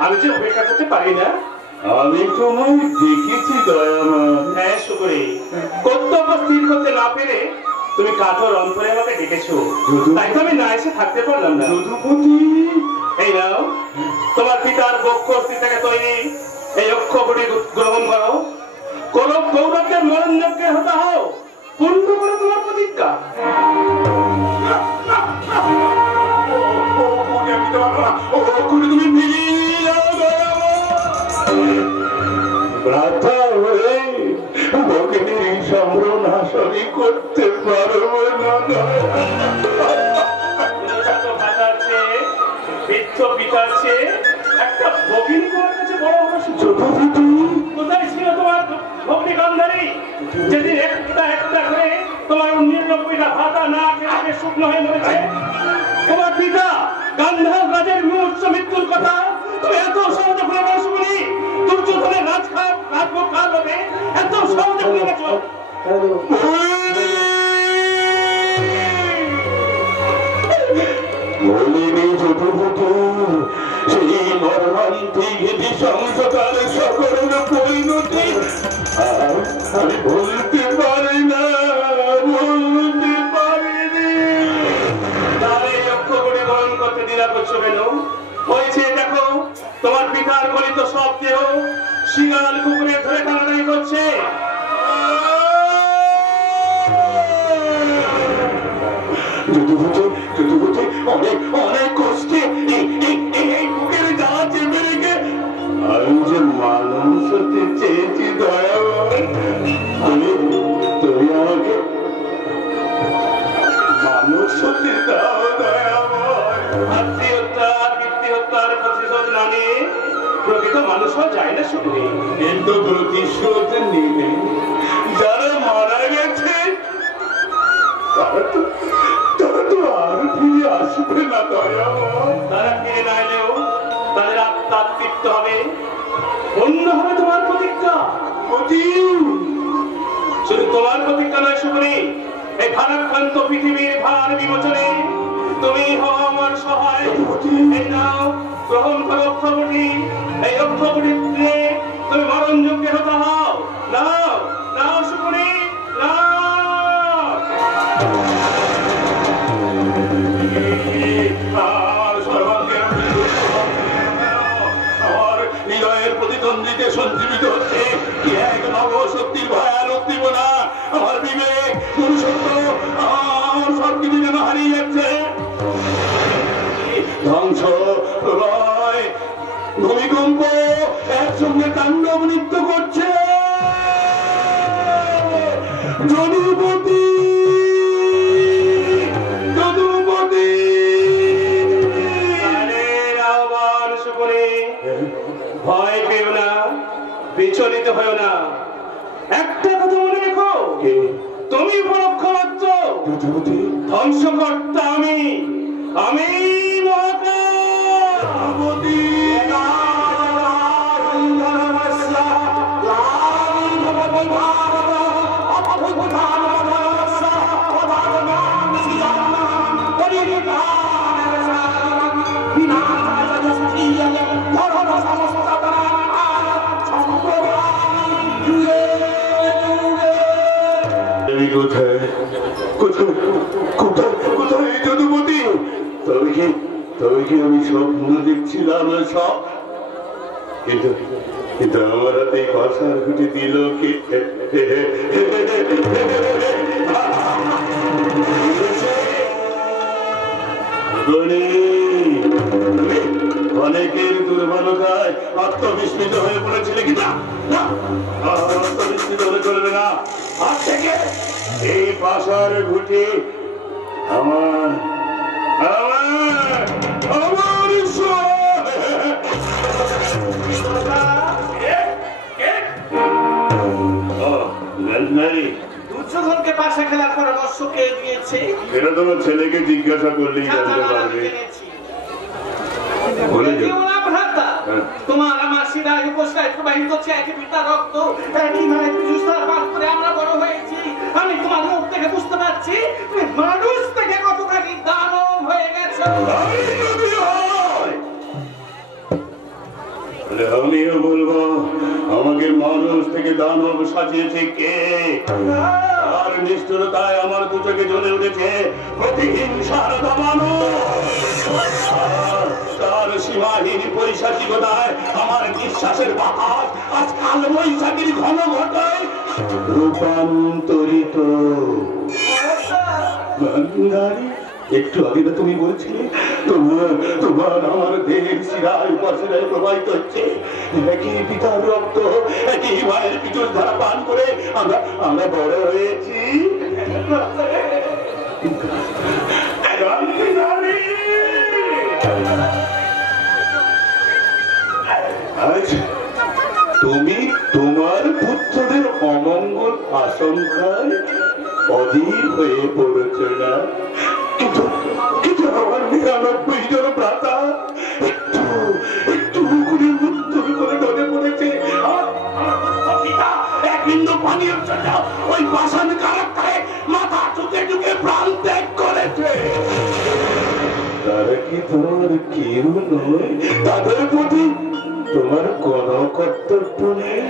আমি যে উপেক্ষা করতে পারি না। আমি তোমায় দেখেছি দয়াময়। হ্যাঁ শুকুরি, কর্তব্য স্থির করতে না পেরে তুমি কাতর অন্তরে আমাকে ডেকেছো, তাই তো আমি না এসে থাকতে পারলাম না। যদুপতি, এই নাও তোমার পিতার বক্ষ অস্থি থেকে তৈরি এই অক্ষগুলি গ্রহণ করো, কৌরবদের মরণযজ্ঞে হতে হও, পূর্ণ করো তোমার প্রতিজ্ঞা। তুমি ভ্রাতা হয়ে ভগিনীর সম্ভ্রমহাসনী করতে পারবো না। পিতার চেয়ে একটা ভগিনী তোমার কাছে বড় কোথায় ছিল তোমার ভগ্নী গান্ধারী, যেদিন একটা করে তোমার 99টা ভাতা না খেয়ে শুকনো হয়ে মরেছে? তোমার পিতা গান্ধার রাজের উচ্চ মৃত্যুর কথা তুমি এত সহজে ভুলে গেছো বলি, দুর্যোধনের রাজভোগ কাল হবে এত সহজে ভুলে গেছো? সেই মর্মান্তিক সংসার সকলের পরিণতি আমি বলতে পারি না, বলতে পারিনি। তাহলে লক্ষ্যগুলি গ্রহণ করতে দ্বিধা করছো কেন? হয়েছে দেখো, তোমার পিতার গলিত সব দেহ শিগাল কুকুরে ধরে টানাটানি করছে। অনেক অনেক কষ্টে এই বুকের জ্বালা চেপে রেখে আমি যে মানুষ হতে চেয়েছি দয়াময়, তুমি আমাকে মানুষ হতে দাও দয়াময়। আত্মীয়তা পিতৃ হত্যার প্রতিশোধ না নিয়ে প্রকৃত মানুষ হওয়া যায় না শুনে, কিন্তু প্রতিশোধ নিলে যারা মারা গেছে তারা তো আর ফিরে আসবে না দয়াময়। তারা ফিরে না এলেও তাদের আত্মা তৃপ্ত হবে, অন্য হবে তোমার প্রতিজ্ঞা। শুধু তোমার প্রতিজ্ঞা নয় শুকুরি, এই ভারাক্রান্ত পৃথিবীর ভার বিমোচনে তুমি হও আমার সহায়। এই নাও গ্রহণ করো অক্ষবটি, এই অক্ষবটি দিয়ে তুমি মরণযোগ্য হতে হও। নাও নাও শুকুরি, নাও। হৃদয়ের প্রতিদ্বন্দ্বীতে সঞ্জীবিত হচ্ছে কি এক নব শক্তির ভয়াল উদ্দীপনা। আমার বিবেক, মনুষ্যত্ব, আমার সবকিছু যেন হারিয়ে যাচ্ছে। ধ্বংস, প্রলয়, ভূমিকম্প একসঙ্গে তাণ্ডব নৃত্য করছে। যদুপতি, যদুপতি। ভয় পেও না, বিচলিত হয়েও না, একটা কথা মনে রেখো, তুমি পরোক্ষ মাত্র, ধ্বংসকর্তা আমি, আমি চোখে আমি স্বপ্ন দেখছিলাম সব, কিন্তু কিন্তু আমার হাতে কথার ঘুটে দিল কে? অনেকের দুর্বলতায় আত্মবিস্মিত হয়ে পড়েছিলে কিনা? আত্মবিস্মিত হয়ে চলবে না। আজ থেকে এই পাশার ঘুটে আমার আমার আমার দুর্যোধনকে পাশা খেলার পরামর্শ কে দিয়েছে? এটা তোমার ছেলেকে জিজ্ঞাসা করলেই জানতে পারবে। তোমার আমার শিরায় উপসায় প্রবাহিত হচ্ছে একই পিতার রক্ত, একই মায়ের জুসার পান করে আমরা বড় হয়েছি। আমি তোমার মুখ থেকে বুঝতে পারছি তুমি মানুষ থেকে কতখানি দানব হয়ে গেছো। আমিও বলবো আমাকে মানুষ থেকে দানব সাজিয়েছে কে? আর নিষ্ঠুরতায় আমার দু চোখে জ্বলে উঠেছে প্রতিহিংসার দমানো। তার সীমাহীন পৈশাচিকতায় আমার বিশ্বাসের বাহার আজ কাল বৈশাখীর ঘন ঘটায় রূপান্তরিত। একটু আগে তো তুমি বলছিলে তোমার আমার দেহের শিরায় উপশিরায় প্রবাহিত হচ্ছে একই পিতার রক্ত, একই মায়ের পিছন ধারা পান করে আমরা বড় হয়েছি। আজ তুমি তোমার পুত্রদের অমঙ্গল আশঙ্কায় অধীর হয়ে পড়েছ না? কিন্তু কিন্তু আমার ৯৯ জন ভ্রাতা একটু করে উত্তর করে ধরে পড়েছে। এক বিন্দু পানীয় জন্য ওই পাষাণ কারাগারে মাথা ঠুকে ঠুকে প্রাণ ত্যাগ করেছে। তারা কি তোমার কেউ নয়? তাদের প্রতি তোমার কোন কর্তব্য নেই?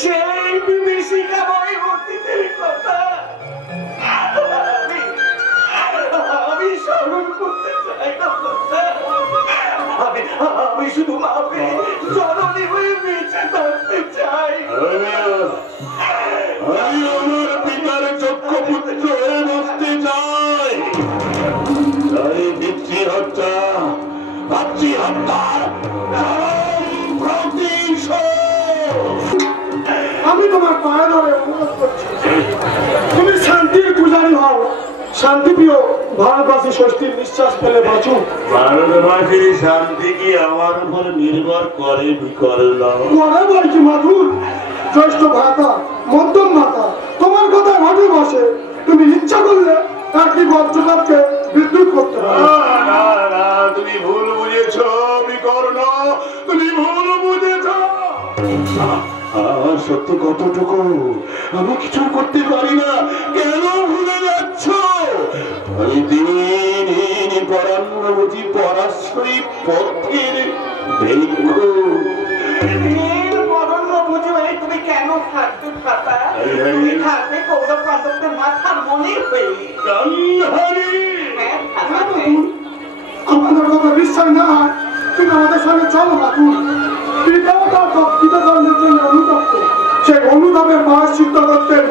সেই বিভীষিকা বই অতীতের কথা আমি স্মরণ করতে চাই না। আমি শুধু মাকে জননী হয়ে বেঁচে থাকতে চাই। আমি আমার পিতার চক্ষু পুত্র হয়ে বসতে চাই। তাই পিতৃহত্যা মাতৃহত্যার আমি তোমার পায়ে ধরে অনুরোধ করছি, তুমি শান্তির পূজারী হও, শান্তিপ্রিয় ভারতবাসী স্বস্তির নিঃশ্বাস ফেলে বাঁচুক। ভারতবাসীর শান্তি কি আমার উপর নির্ভর করে বিকল্প? করে বলছি মাধুর, জ্যেষ্ঠ ভ্রাতা মধ্যম মাতা তোমার কথা ভাবি বসে, তুমি ইচ্ছা করলে একটি বজ্রপাতকে বিদ্যুৎ করতে পারো। তুমি ভুল বুঝেছ বিকর্ণ, তুমি ভুল বুঝেছ। আমার সত্য কতটুকু আমি কিছু করতে পারি না, কেন ভুলে যাচ্ছ? আমি দিন পরান্নবতী পরাশরী পথের ভিক্ষু। তুমি কেন থাকবে খাতা? তুমি থাকবে কৌরব পাণ্ডবদের মাথার মনে হয়ে। আমাদের কথা বিশ্বাস না হয় তুমি আমাদের সঙ্গে চলো মাতুর। পিতাকর্মের জন্য অনুতপ্ত, সেই অনুতাপের প্রায়শ্চিত্ত করতেন।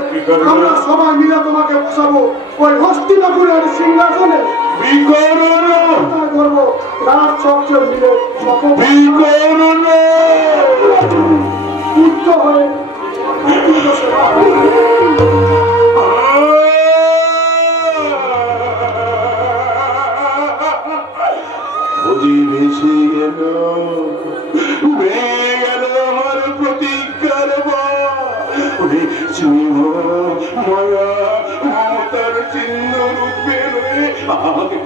আমরা সবাই মিলে তোমাকে বসাবো ওই হস্তিনাপুরের সিংহাসনে। করবো রাত সবচেয়ে মিলে উচ্চ হয়ে ভেসে গেল আমার প্রতিজ্ঞার স্নেহ মায়া মমতার চিহ্ন রূপ বেরোয় আমাকে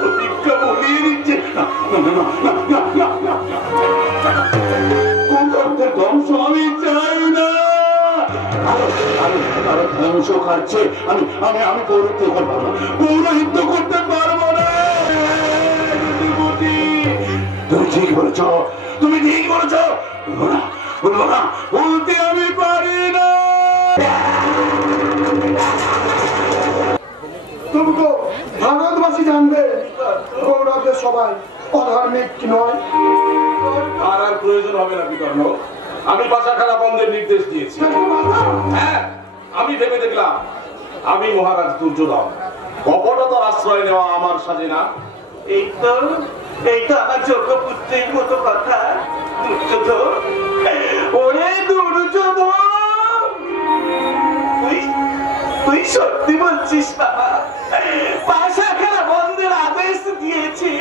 প্রতিজ্ঞা বলিয়ে দিচ্ছে। ধ্বংস আমি চাই না, ধ্বংস খাচ্ছে। আমি পৌরহিত্য করবো না, পৌরহিত্য করতে পারবো না। তুমি ঠিক বলেছ, তুমি ঠিক বলেছ। বলবো না, বলতে আমি পারি না। তবু তো ভারতবাসী জানবে কৌরবদের সবাই অধার্মিক কি নয়। আর আর প্রয়োজন হবে না বিকর্ণ, আমি পাশা খেলা বন্ধের নির্দেশ দিয়েছি। হ্যাঁ, আমি ভেবে দেখলাম আমি মহারাজ দুর্যোধন, কপটতার আশ্রয় নেওয়া আমার সাজে না। এই তো আমার যোগ্য পুত্রের মতো কথা। দুর্যোধন, ওরে দুর্যোধন, তুই সত্যি বলছিস বাবা? পাশা খেলা বন্ধের আদেশ দিয়েছি?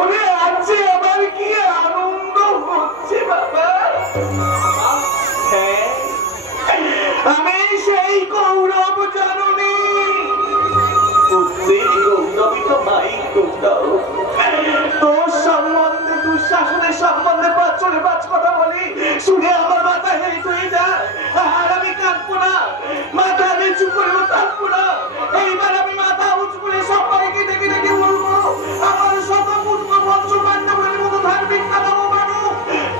ওরে আজ আমার কি আনন্দ হচ্ছে বাবা। হ্যাঁ, আমি সেই কৌরব জননী, পুত্রের গৌরবই তো মাই গৌরব। তোর সম্বন্ধে, দুঃশাসনের সম্বন্ধে পাঁচরে পাঁচ কথা বলি, শুনে আমার মাথা হেঁট হয়ে যায়। আর আমি কাঁদবো না, মাথা নিচু করেও কাঁদবো না। এইবার আমি মাথা উঁচু করে সবাইকে ডেকে ডেকে বলবো, আমার শতপুত্র পঞ্চপাণ্ডবের মতো ধার্মিক না ভগবানু,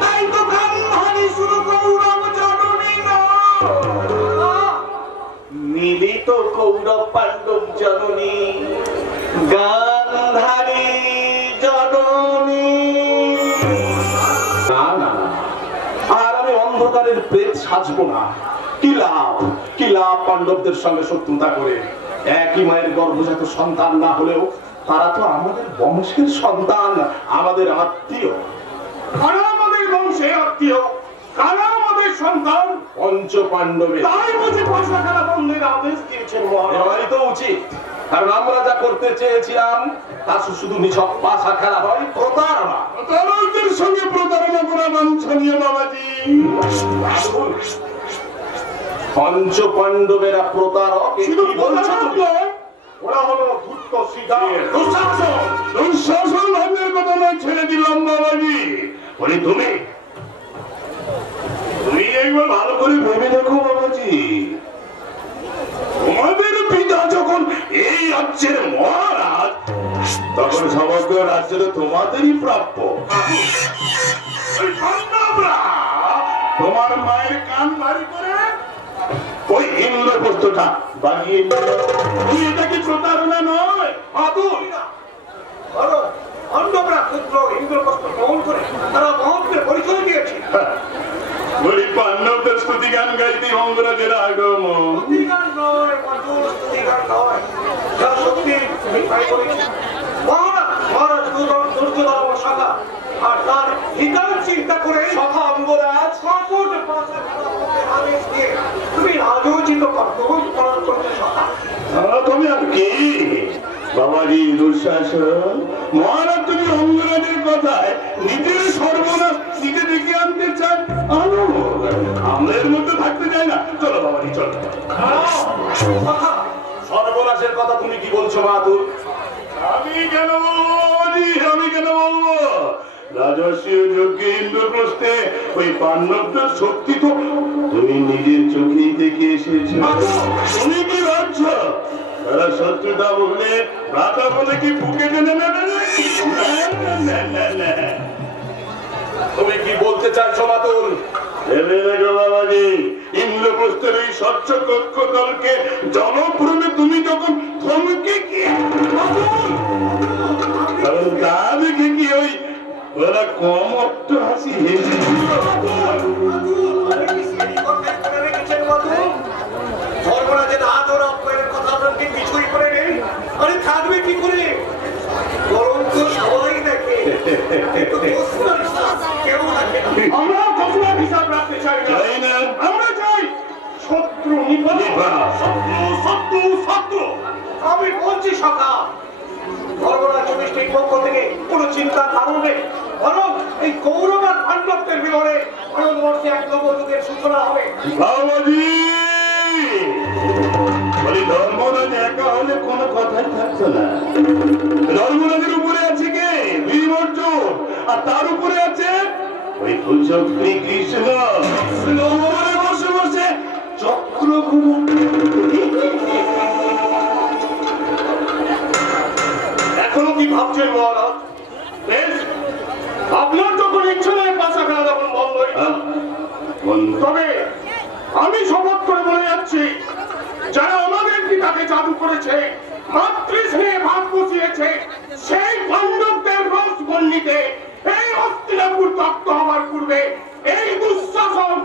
তাই তো গান্ধারী শুধু কৌরব জননী নয়, মিলিত কৌরব পাণ্ডব জননী, গান্ধারী জননী। না না, আর আমি অন্ধকারের প্রেত সাজবো না। কি লাভ পাণ্ডবদের সঙ্গে শত্রুতা করে? একই মায়ের গর্ভজাত সন্তান না হলেও তারা তো আমাদের বংশের সন্তান, আমাদের আত্মীয়। কারা আমাদের বংশে আত্মীয়, কারা আমাদের সন্তান? পঞ্চ পাণ্ডবে। তাই বুঝি পাশা খেলা বন্ধের আদেশ দিয়েছেন মহারাজ? এবারই তো উচিত, কারণ আমরা যা করতে চেয়েছিলাম তা শুধু নিছক পাশা খেলা হয়, প্রতারণা। প্রতারকদের সঙ্গে প্রতারণা করা বাঞ্ছনীয় বাবাজি। পঞ্চ পাণ্ডবেরা প্রতারক, শুধু কি বলছো তুমি? ওরা হলো ধূর্ত সিধা দুঃশাসন। দুঃশাসন ভাগ্যের কথা নয়, ছেড়ে দিলাম বাবাজি। বলি তুমি একবার ভালো করে ভেবে দেখো বাবাজি, তোমাদের পিতা যখন এই রাজ্যের মহারাজ, তখন সমগ্র রাজ্যের তোমাদেরই প্রাপ্য। ওই পাণ্ডবরা তোমার মায়ের কান ভারী করে ওই ইন্দ্রপ্রস্থটা বানিয়ে দিল। তুমি এটা কি প্রতারণা নয়? পাণ্ডবরা ক্ষুদ্র ইন্দ্রপ্রস্থ গ্রহণ করে তারা মহত্বের পরিচয় দিয়েছে। বলি পাণ্ডবদের স্তুতি গান গাইতে অঙ্গরাজের আগমন। স্তুতিগান নয়, স্তুতিগান নয়, যা সত্যি তুমি তাই করেছি। মহারাজ দুর্যোধন আমার সখা, আর তার হিতার চিন্তা করে সখা অঙ্গরাজ সকল আদেশ দিয়ে তুমি রাজোচিত কর্তব্য পালন করতে সখা। তুমি আর কি বাবাজি দুঃশাসন, মহারাজ তুমি অঙ্গরাজের কথায় নিজের সর্বনাশ নিজে ডেকে আনতে চান। আমরা এর মধ্যে থাকতে চাই না। চলো বাবাজি চলো। সর্বনাশের কথা তুমি কি বলছো মাতুল? আমি কেন বলবো? রাজস্বীয় যজ্ঞে ইন্দ্রপ্রস্থে ওই পাণ্ডবদের শক্তি তো তুমি নিজের চোখেই দেখে এসেছো। তুমি কি ভাবছো তারা শত্রুতা বললে রাজা বলে কি বুকে টেনে নেবে? তুমি কি বলতে চাইছো মাতুল? ভেবে দেখো বাবাজি, ইন্দ্রপ্রস্থের ওই স্বচ্ছ কক্ষ দলকে জনপ্রমে তুমি যখন থমকে গিয়ে, কারণ তা দেখে কি ওই ওরা কম অট্ট হাসি হেসেছিল। ধর্মরাজের আদর অপমানের কথা আপনাকে কিছুই করে নেই। আরে থাকবে কি করে? বরং তো সবাই দেখে, কেউ রাখে না। আমরা কখনো হিসাব রাখতে চাই না। আমরা চাই শত্রু নিপা, শত্রু। আমি বলছি সখা, ধর্মরাজ মিষ্টির পক্ষ থেকে কোন চিন্তার কারণ নেই, বরং এই কৌরব আর পাণ্ডবদের বিবরে ভারতবর্ষে এক নবযুগের সূচনা হবে। বলি ধর্মরাজ একা হলে কোনো কথাই থাকছে না। ধর্মরাজের উপরে আছে কে? ভীম অর্জুন, আর তার উপরে আছে ওই কুচক্রী কৃষ্ণ। বসে বসে চক্র এখনো কি ভাবছেন মহারাজ? আপনার যখন ইচ্ছে নয় পাশা খেলা তবে আমি শপথ করে বলে যাচ্ছি, যারা আমাদের পিতাকে জাদু করেছে, মাতৃস্নেহে ভাগ বসিয়েছে, সেই পাণ্ডবদের রোষ বন্নিতে এই হস্তিনাপুর তপ্ত হওয়ার পূর্বে এই দুঃশাসন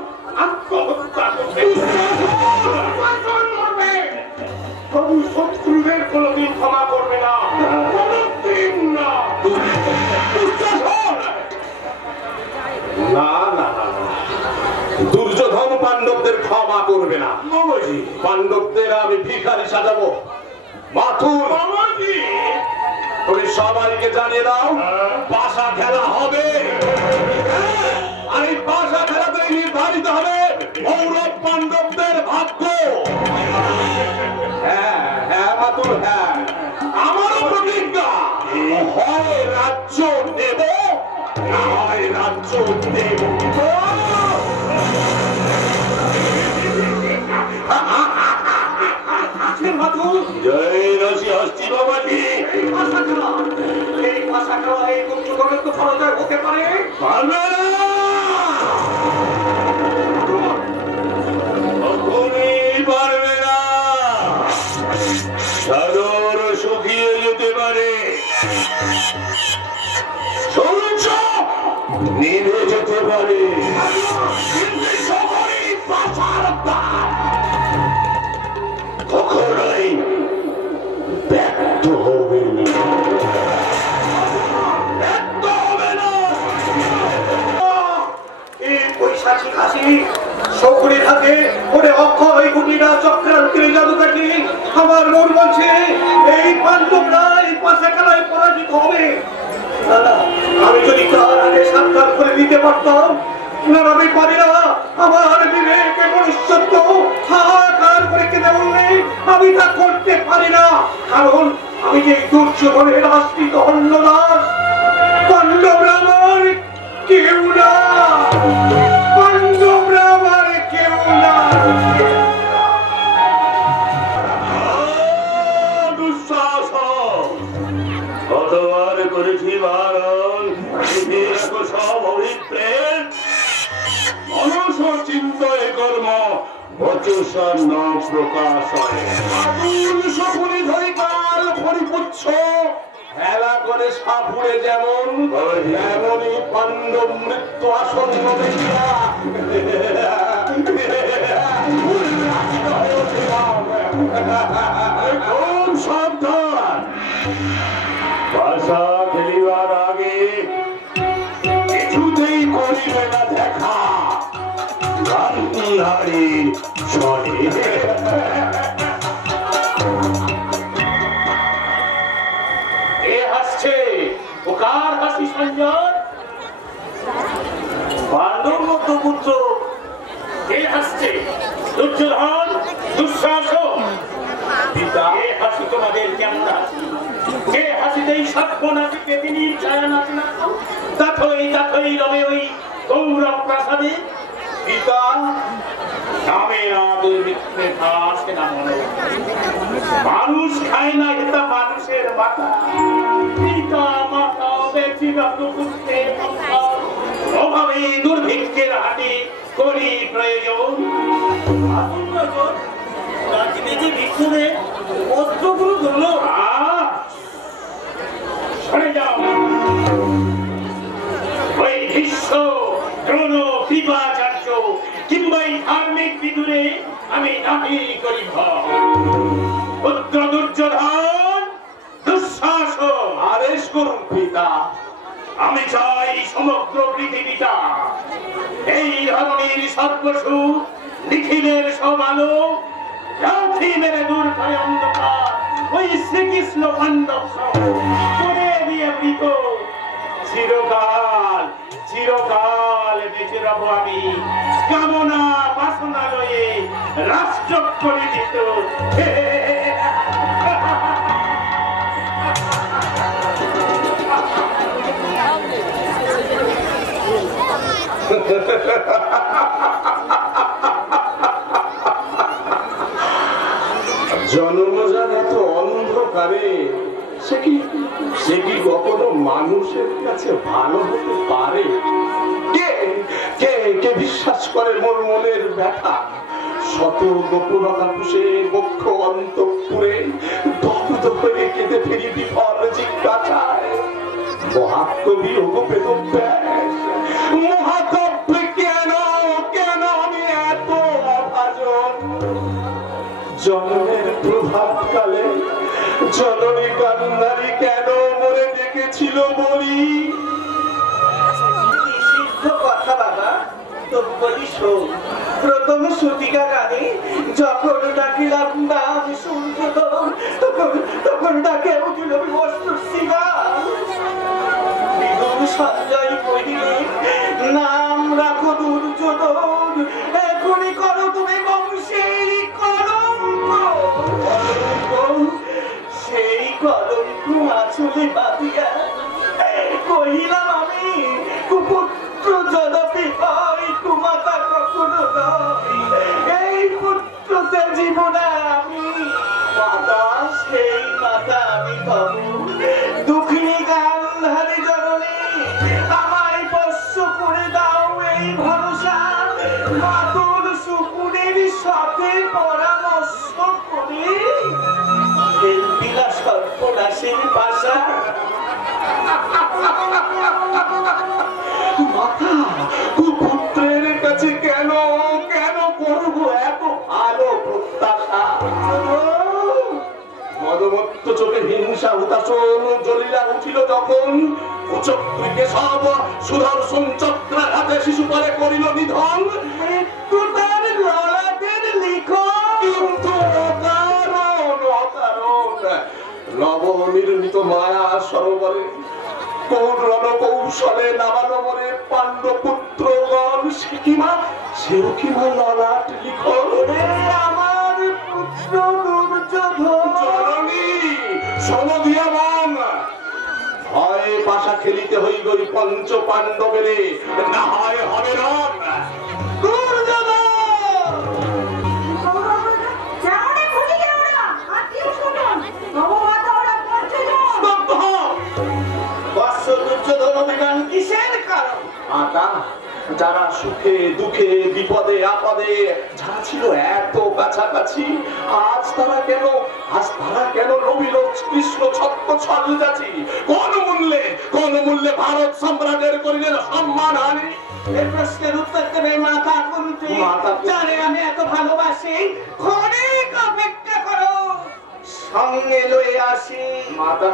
আত্মহত্যা করবে। প্রভু শত্রুদের কোনদিন ক্ষমা করবে না, কোনদিন না। না না না, দুর্যোধন পাণ্ডবদের ক্ষমা করবে না। পাণ্ডবদের আমি ভিখারি সাজাবো। মাথুর, তুমি সবাইকে জানিয়ে দাও পাশা খেলা হবে, আর এই পাশা খেলাতেই নির্ধারিত হবে কৌরব পাণ্ডবদের ভাগ্য। হ্যাঁ হ্যাঁ মাথুর, হ্যাঁ, আমারও প্রতিজ্ঞা, হয় রাজ্য নেব, না হয় রাজ্য দেব। জয় রসি হস্তি বাবাজি। এই ভাষা খেলা এই দুর্যোধনের তো পরাজয় হতে পারে, পারবে না, কখনই পারবে না। সাগর শুকিয়ে যেতে পারে, সূর্য নিভে যেতে পারে, কিন্তু সকলেই বাঁচার দান কখনোই ব্যর্থ হবে না, ব্যর্থ হবে না। এই পৈশাচী হাসি শকুনের হাতে ওরে অক্ষয় কুটিরা চক্রান্তের জাদুকাঠি আমার মন বলছে এই পাণ্ডবরা এই পাশা খেলায় পরাজিত হবে। আমি যদি কার আগে সাবধান করে দিতে পারতাম, না আমি পারি না, আমার বিবেকে মনুষ্যত্ব হাহাকার করে কেঁদে উঠলে আমি তা করতে পারি না, কারণ আমি যে দুর্যোধনের আশ্রিত অন্নদাস। পাণ্ডবরা আমার কেউ না, পাণ্ডবরা আমার কেউ না। কতবার করেছি বারণ, সব অভিপ্রেত মনস চিন্তয় কর্ম বচসার ন প্রকাশ হয়। সকলে ধরি কাল পরিপুচ্ছ খেলা করে সাপুড়ে যেমন, তেমনই পাণ্ডব মৃত্যু আসন্ন দেখিয়া সাবধান। ভাষা খেলিবার আগে কিছুতেই করিবে না দেখা, গান্ধারী সরে। এ হাসছে, ও কার হাসি সঞ্জয়? পাণ্ডব পুত্র কে হাসছে? দুর্যোধন, দুঃশাসন। এ হাসি তোমাদের কেমন হাসি? কে হাসিতেই সর্বনাশীকে তিনি ছায়া নাচে না, তাথই তাথই রবে ওই গৌরব প্রাসাদে। পিতা নামে না দুর্ভিক্ষে খাসে না মনে, মানুষ খায় না এটা মানুষের মাথা। পিতা মাতা ব্যক্তিগত পুত্রের অভাবে দুর্ভিক্ষের হাতে করি প্রয়োজন। রাজিতে যে ভিক্ষুরে অস্ত্রগুলো ধরলো, সরে যাও। ওই ভীষ্ম, দ্রোণ, কৃপাচার্য কিংবা এই ধার্মিক বিদুরে আমি নাহি করি ভয়। পুত্র দুর্যোধন, দুঃশাসন, আদেশ করুন পিতা। আমি চাই সমগ্র পৃথিবীটা এই ধরনের সর্বসুখ নিখিলের সব আলো লাথি মেরে দূর করে অন্ধকার ওই শ্রীকৃষ্ণ পাণ্ডব করে দিয়ে মৃত। চিরকাল চিরকাল বেঁচে রব আমি কামনা বাসনা লয়ে রাষ্ট্র করে দিত। জন্মজাত এত অন্ধকারে সে কি কখনো মানুষের কাছে ভালো হতে পারে? কে কে কে বিশ্বাস করে মোর মনের ব্যথা। শত গোপনতা পুষে বক্ষ অন্তঃপুরে দগ্ধ হয়ে কেঁদে ফেরি বিফল জিজ্ঞাসায়। মহাকবি অগোপেত ব্যাস, মহাকাব্যে কেন কেন আমি এত অভাজন? জন্মের প্রভাতকালে জননী কান্নারি কেন মরে ডেকেছিল বলি? কথা বাবা তো বলি শোন। প্রথম সুতিকা গানে যখন ডাকিলাম নাম শুনতে তখন ডাকে উঠিল বিমস্তা বিদুর সঞ্জয় কহিলে, নাম রাখো দুর্যোধন, এখনই করো তুমি বংশের কলঙ্ক। সেই কলঙ্ক আঁচলে বাঁধিয়া কহিলাম আমি কুপুত্র যদপি হয় কুমাতা কখনো নয়, এই পুত্রতে জীবনে আমি মাতা, সেই মাতা আমি তবু। দুঃখিনী গান্ধারী জননী আমায় পোষ্য করে দাও এই ভরসা, মাতুল শুকুরের সাথে পরামর্শ করে বিলাস সর্বনাশের পাশা। মাতা, কুপুত্রের কাছে কেন কেন করবো এত ভালো প্রত্যাশা? মদমত্ত চোখে হিংসা হুতাশন জ্বলিয়া উঠিল যখন, উচক্রীকে সব সুদর্শন চক্রের হাতে শিশু পরে করিল নিধন। মৃত্যু তার ললাটের লিখন, কিন্তু অকারণ নবনির্মিত মায়া সরোবরে কোন রণকৌশলে নামালো মরে পাণ্ডপুত্রগণ। সেও কিমা ললাট লিখন, আমার পুত্র দুর্যোধন। জননী শোনো দিয়া মন, হয় পাশা খেলিতে হইল পঞ্চ পাণ্ডবেরে, না হয় হবে রণ। যারা সুখে দুঃখে বিপদে আপদে যারা ছিল এত কাছাকাছি, আজ তারা কেন রবিল কৃষ্ণ ছত্র ছল যাচ্ছি? কোন মূল্যে ভারত সম্রাটের করিলেন সম্মান হানি? এই প্রশ্নের উত্তর দেবে মাতা কুন্তী। যারে আমি এত ভালোবাসি, ক্ষণিক অপেক্ষা করো, সঙ্গে লয়ে আসি। মাতা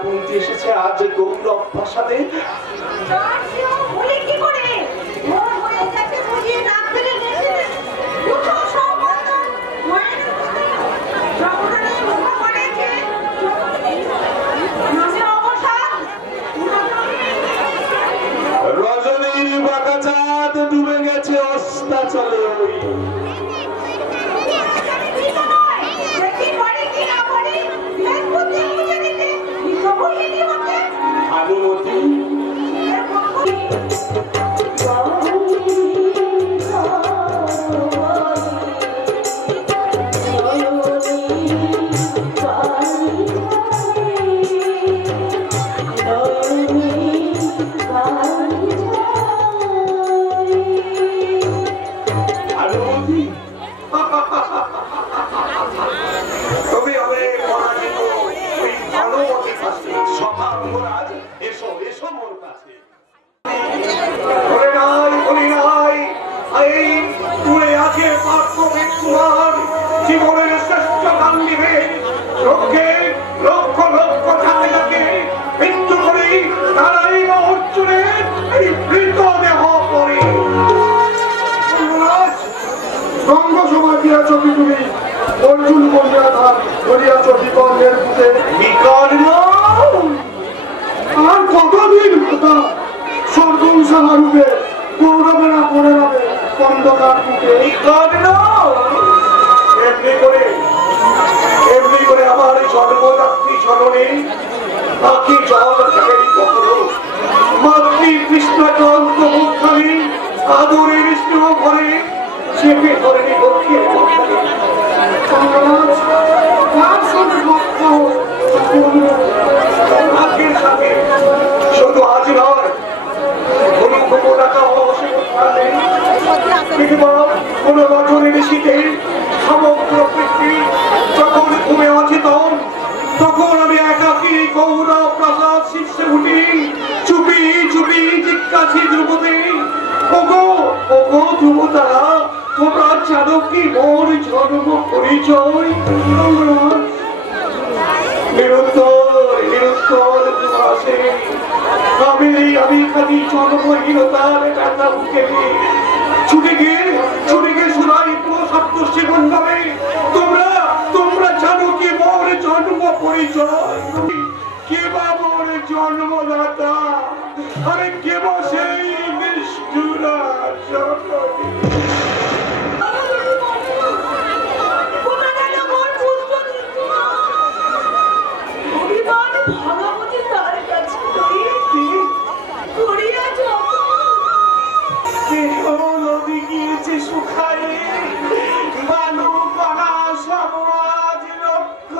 কুন্তী এসেছে আজ গৌরব প্রাসাদে। রজনীর বাঁকা চাঁদ ডুবে গেছে অস্তাচলে ওই। ভানুমতি জীবনের শ্রেষ্ঠ গান্ধীকে লক্ষ্যে লক্ষ লক্ষ থাকে থাকে মৃত্যু করি তারাই অর্জুনের এই মৃতদেহ পরে। গঙ্গ সভা দিয়াছ তুমি অর্জুন করিয়াছ বিকর্ণের বুকে। বিকর্ণ আর কতদিন কথা সর্বংসাহা রূপে গৌরবেরা পড়ে রবে অন্ধকার বুকে। বিকর্ণ এমনি করে আমার জন্মযাত্রী স্মরণে পাখি জল ঘাটেরই কখনো মাতৃ কৃষ্ণাক্রান্ত মুখখানি আদরের স্নেহ ভরে চেপে ধরেনি বক্ষের মধ্যে। ভাগ্যের সাথে শুধু আজ নয়, কোনো রাখা অবশ্যই যুবতারা, তোমরা জানো কি মোর জন্ম পরিচয়? নিরুত্তর আসে। আমি খালি জন্মহীনতার টাকা বুকে ছুটে গিয়ে শোনাই শব্দ সেবন ভাবে। তোমরা জানো কি মোর জন্ম পরিচয়? কে বা মোর জন্মদাতা? আরে কে বা সেই নিষ্ঠুরা জগৎ? নদী গিয়েছে শুকায়ে, বালু কণা সমাজ লক্ষ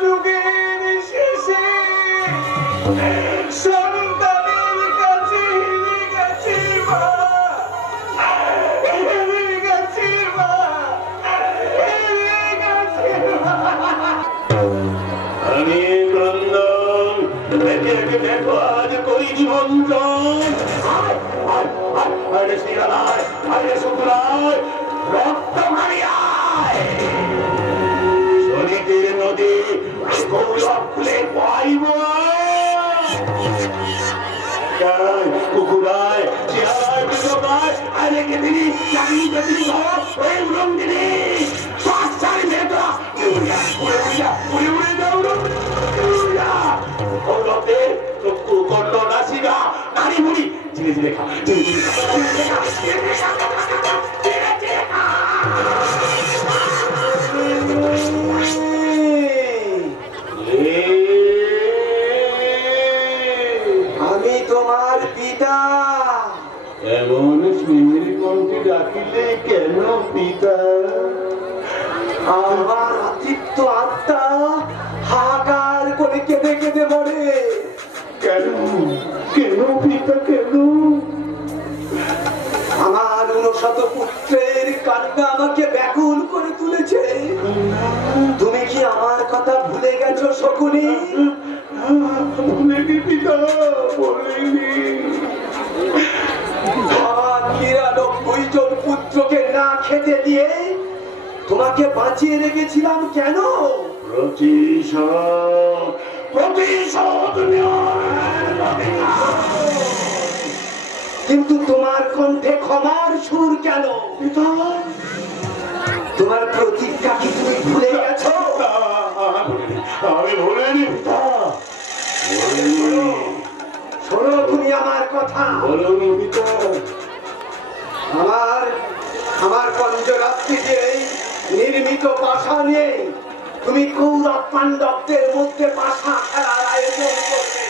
যুগের শেষে সন্তানের কাছে হেরে গেছে মা, হেরে গেছে মা, হেরে গেছে মা। আমি ক্রন্দন দেখো আজ কই জীবন্তন। আরে শিরালায়, আরে শুক্রায়, রক্ত মারিয়ায় শনিদের নদী গৌরবলে পাইব। কুকুরায় শিরালায় বিজয় আরে কে তিনি চাকরি পেতনি ঘর ওই উলঙ্গিনী শ্বাস মেয়েরা উড়ে যাও গৌরবে চক্ষু কর্ণ নাসিকা নারী মুড়ি ধীরে ধীরে খা, ধীরে ধীরে খা, ধীরে ধীরে খা, ধীরে ধীরে খা। আমি তোমার পিতা। এমন স্নেহের কণ্ঠে ডাকিলে কেন পিতা? আমার অতৃপ্ত আত্মা হাহাকার করে কেঁদে কেঁদে মরে। কেন কেন পিতা কেন? আমার 59 পুত্রের কান্না আমাকে ব্যাকুল করে তুলেছে। তুমি কি আমার কথা ভুলে গেছো শকুনি? ভুলেনি পিতা, ভুলেনি। আমার 93 জন পুত্রকে না খেতে দিয়ে তোমাকে বাঁচিয়ে রেখেছিলাম কেন? প্রতিশোধ কিন্তু তোমার কণ্ঠে ক্ষমার সুর কেন? তোমার প্রতিজ্ঞা কি তুমি ভুলে গেছো? আমি ভুলিনি পিতা, শোনো তুমি আমার কথা। বলুন পিতা। আমার পঞ্চরাত্রি যে নির্মিত পাশা নেই, তুমি কৌরব পাণ্ডবদের মধ্যে পাশা খেলার আয়োজন করবে।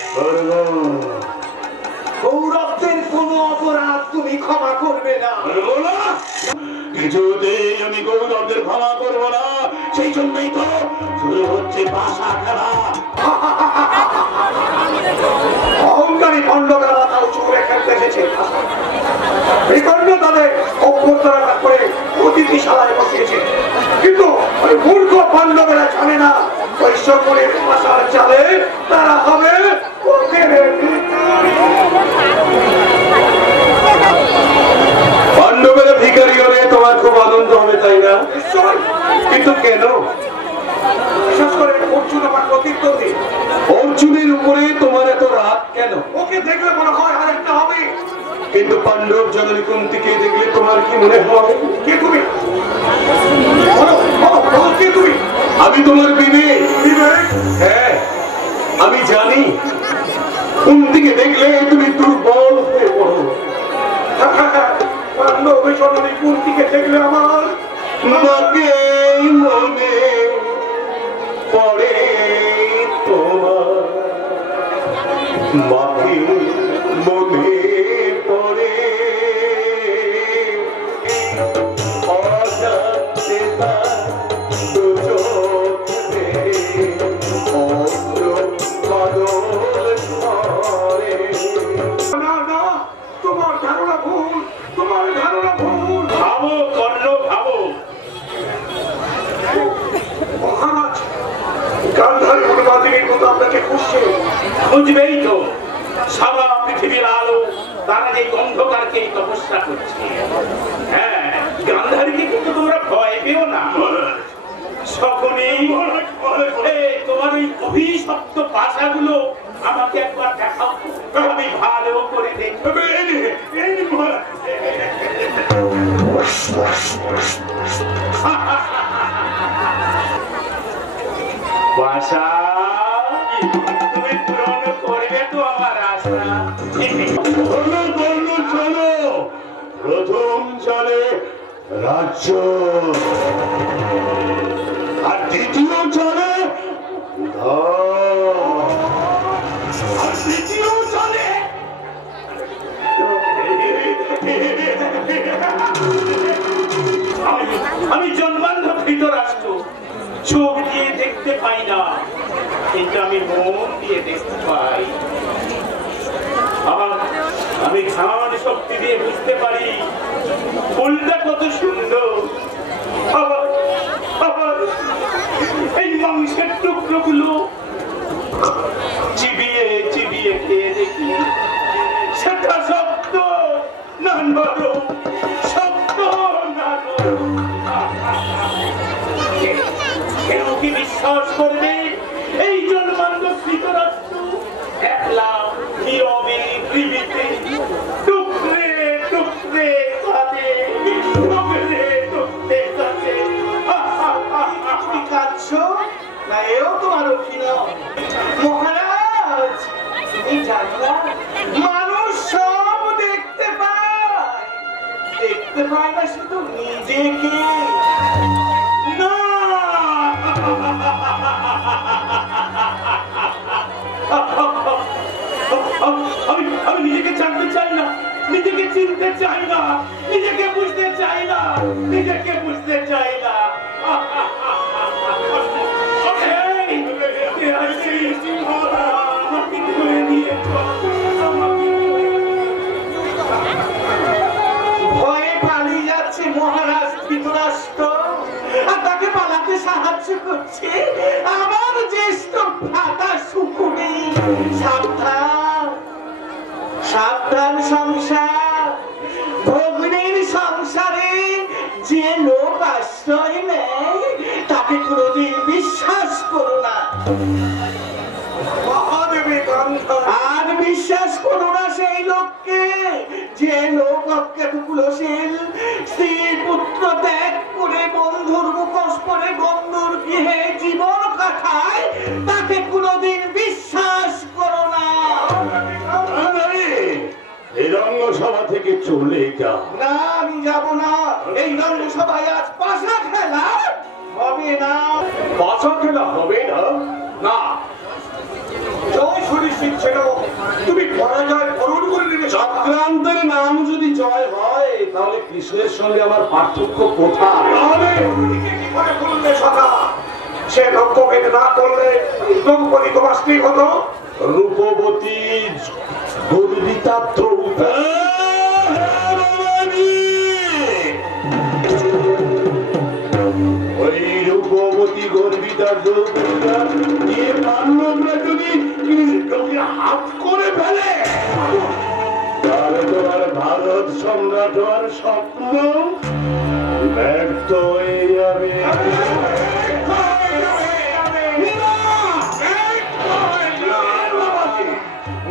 কৌরবদের কোনো অপরাধ তুমি ক্ষমা করবে না। কিছুতেই আমি কৌরবদের ক্ষমা করবো না, সেই জন্যই তো শুরু হচ্ছে পাশা খেলা। অহংকারী পাণ্ডবরা মাথা উঁচু করে খেলতে এসেছে। বিকর্ণ তাদের অভ্যর্থনা করে অতিথিশালায় বসিয়েছে, কিন্তু ওই মূর্খ পাণ্ডবেরা জানে না ওই সকলের পাশার চালে তারা হবে পাণ্ডবেরা ভিখারি হলে তোমার খুব আনন্দ হবে তাই না? কিন্তু কেন? বিশেষ করে অর্জুন আমার প্রতিদ্বন্দ্বী। অর্জুনের উপরে তোমার এত রাগ কেন? ওকে দেখলে মনে হয় আরেকটা হবে। কিন্তু পাণ্ডব জননী কুন্তিকে দেখলে তোমার কি মনে হয়? কে তুমি? কে তুমি? আমি তোমার বিবেক। হ্যাঁ, আমি জানি কুন্তিকে দেখলে তুমি দুর্বল হয়ে পড়ো। পাণ্ডব জননী কুন্তিকে দেখলে আমার মাকে মনে পড়ে তোমার, মাকে মনে পড়ে অজান্তে দুচোখে অশ্রু বাদল ঝরে। না না, তোমার ধারণা ভুল, তোমার ধারণা ভুল। ভাবো কর্ণ, ভাবো। মহারাজ গান্ধারী অনুবাদী মহাদেবীর মতো আপনাকে খুঁজছে। বুঝবেই তো, সারা পৃথিবীর আলো তারা যে অন্ধকারকেই তপস্যা করছে। হ্যাঁ, গান্ধারীকে কিন্তু তোমরা ভয় পেও না। সকলেই তোমার ওই অভিশপ্ত ভাষাগুলো আমাকে একবার দেখাও, আমি ভালো করে দেখবে। ভাষা তুমি পূরণ করবে তো আমার আশা। চলো, প্রথম চলে রাজ্য, আর দ্বিতীয় চলে আর তৃতীয় চলে আমি জন্মান্ধ ধৃতরাষ্ট্র, চোখ দিয়ে দেখতে পাই না, কিন্তু আমি মন দিয়ে দেখতে পাই। আমি ঘ্রাণ শক্তি দিয়ে বুঝতে পারি ফুলটা কত সুন্দর। আবার এই মাংসের টুকরোগুলো চিবিয়ে চিবিয়ে খেয়ে দেখি, সেটা শক্ত না নরম, শক্ত না নরম। কেউ কি বিশ্বাস করবে এই জন্মান্ধ ধৃতরাষ্ট্র একলা নীরবে পৃথিবীতে টুকরে টুকরে কাঁদে, টুকরে টুকরে কাঁদে। তুমি কাঁদছো না? এও তোমার অভিনয়। মহারাজ, তুমি জানো না, মানুষ সব দেখতে পায় না শুধু নিজেকে। না, আমি নিজেকে জানতে চাই না, নিজেকে চিনতে চাই না, নিজেকে বুঝতে চাই না, নিজেকে বুঝতে চাই না। ভয়ে পালিয়ে যাচ্ছে মহারাজ ধৃতরাষ্ট্র, আর তাকে পালাতে সাহায্য করছে আমার জ্যেষ্ঠ ভ্রাতা শকুনি। সাবধান, সাবধান সংসার। ভগ্নীর সংসারে যে লোক আশ্রয় নেয় তাকে কোনোদিন বিশ্বাস করো না। মহাদেবী আর বিশ্বাস করো না সেই লোককে যে লোক অজ্ঞাতকুলশীল, স্ত্রী পুত্র ত্যাগ করে বন্ধুর মুখোশ পরে বন্ধুর গৃহে জীবন কাটায়, তাকে কোনোদিন বিশ্বাস করো না। এই রঙ্গসভা থেকে চলে যা। না, আমি যাব না। এই রঙ্গসভায় আজ পাশা খেলা হবে না। পাশা খেলা হবে না? না, জয় সুনিশ্চিত ছিল। তুমি পরাজয় বরণ করে নেবে। চক্রান্তের নাম যদি জয় হয়, তাহলে কৃষ্ণের সঙ্গে আমার পার্থক্য কোথায়? তাহলে কি করে বলবে সখা? সে লক্ষ্যভেদ না করলে দ্রৌপদী তোমার স্ত্রী হতো। রূপবতী গর্বিতা দ্রৌপদী, ওই রূপবতী গর্বিতা দ্রৌপদীরা দিয়ে পাণ্ডবরা যদি কৃষ্ণকে হাত করে ফেলে, তাহলে তোমার ভারত সম্রাট হওয়ার স্বপ্ন ব্যর্থ হয়ে যাবে।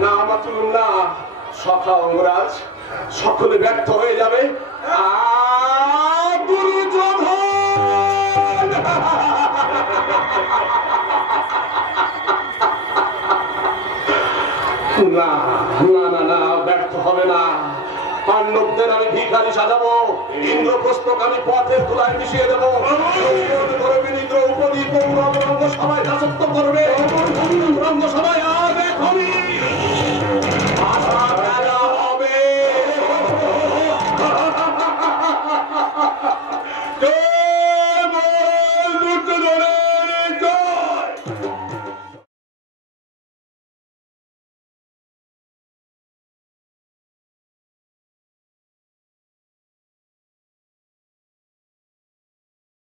না মাতুল না, সখা অঙ্গরাজ, সকলে ব্যর্থ হয়ে যাবে। না না না না, ব্যর্থ হবে না। পাণ্ডবদের আমি ভিখারি সাজাবো, ইন্দ্রপ্রস্থকে আমি পথের ধুলায় মিশিয়ে দেবো। দ্রৌপদী দ্রৌপদী কৌরব সবাই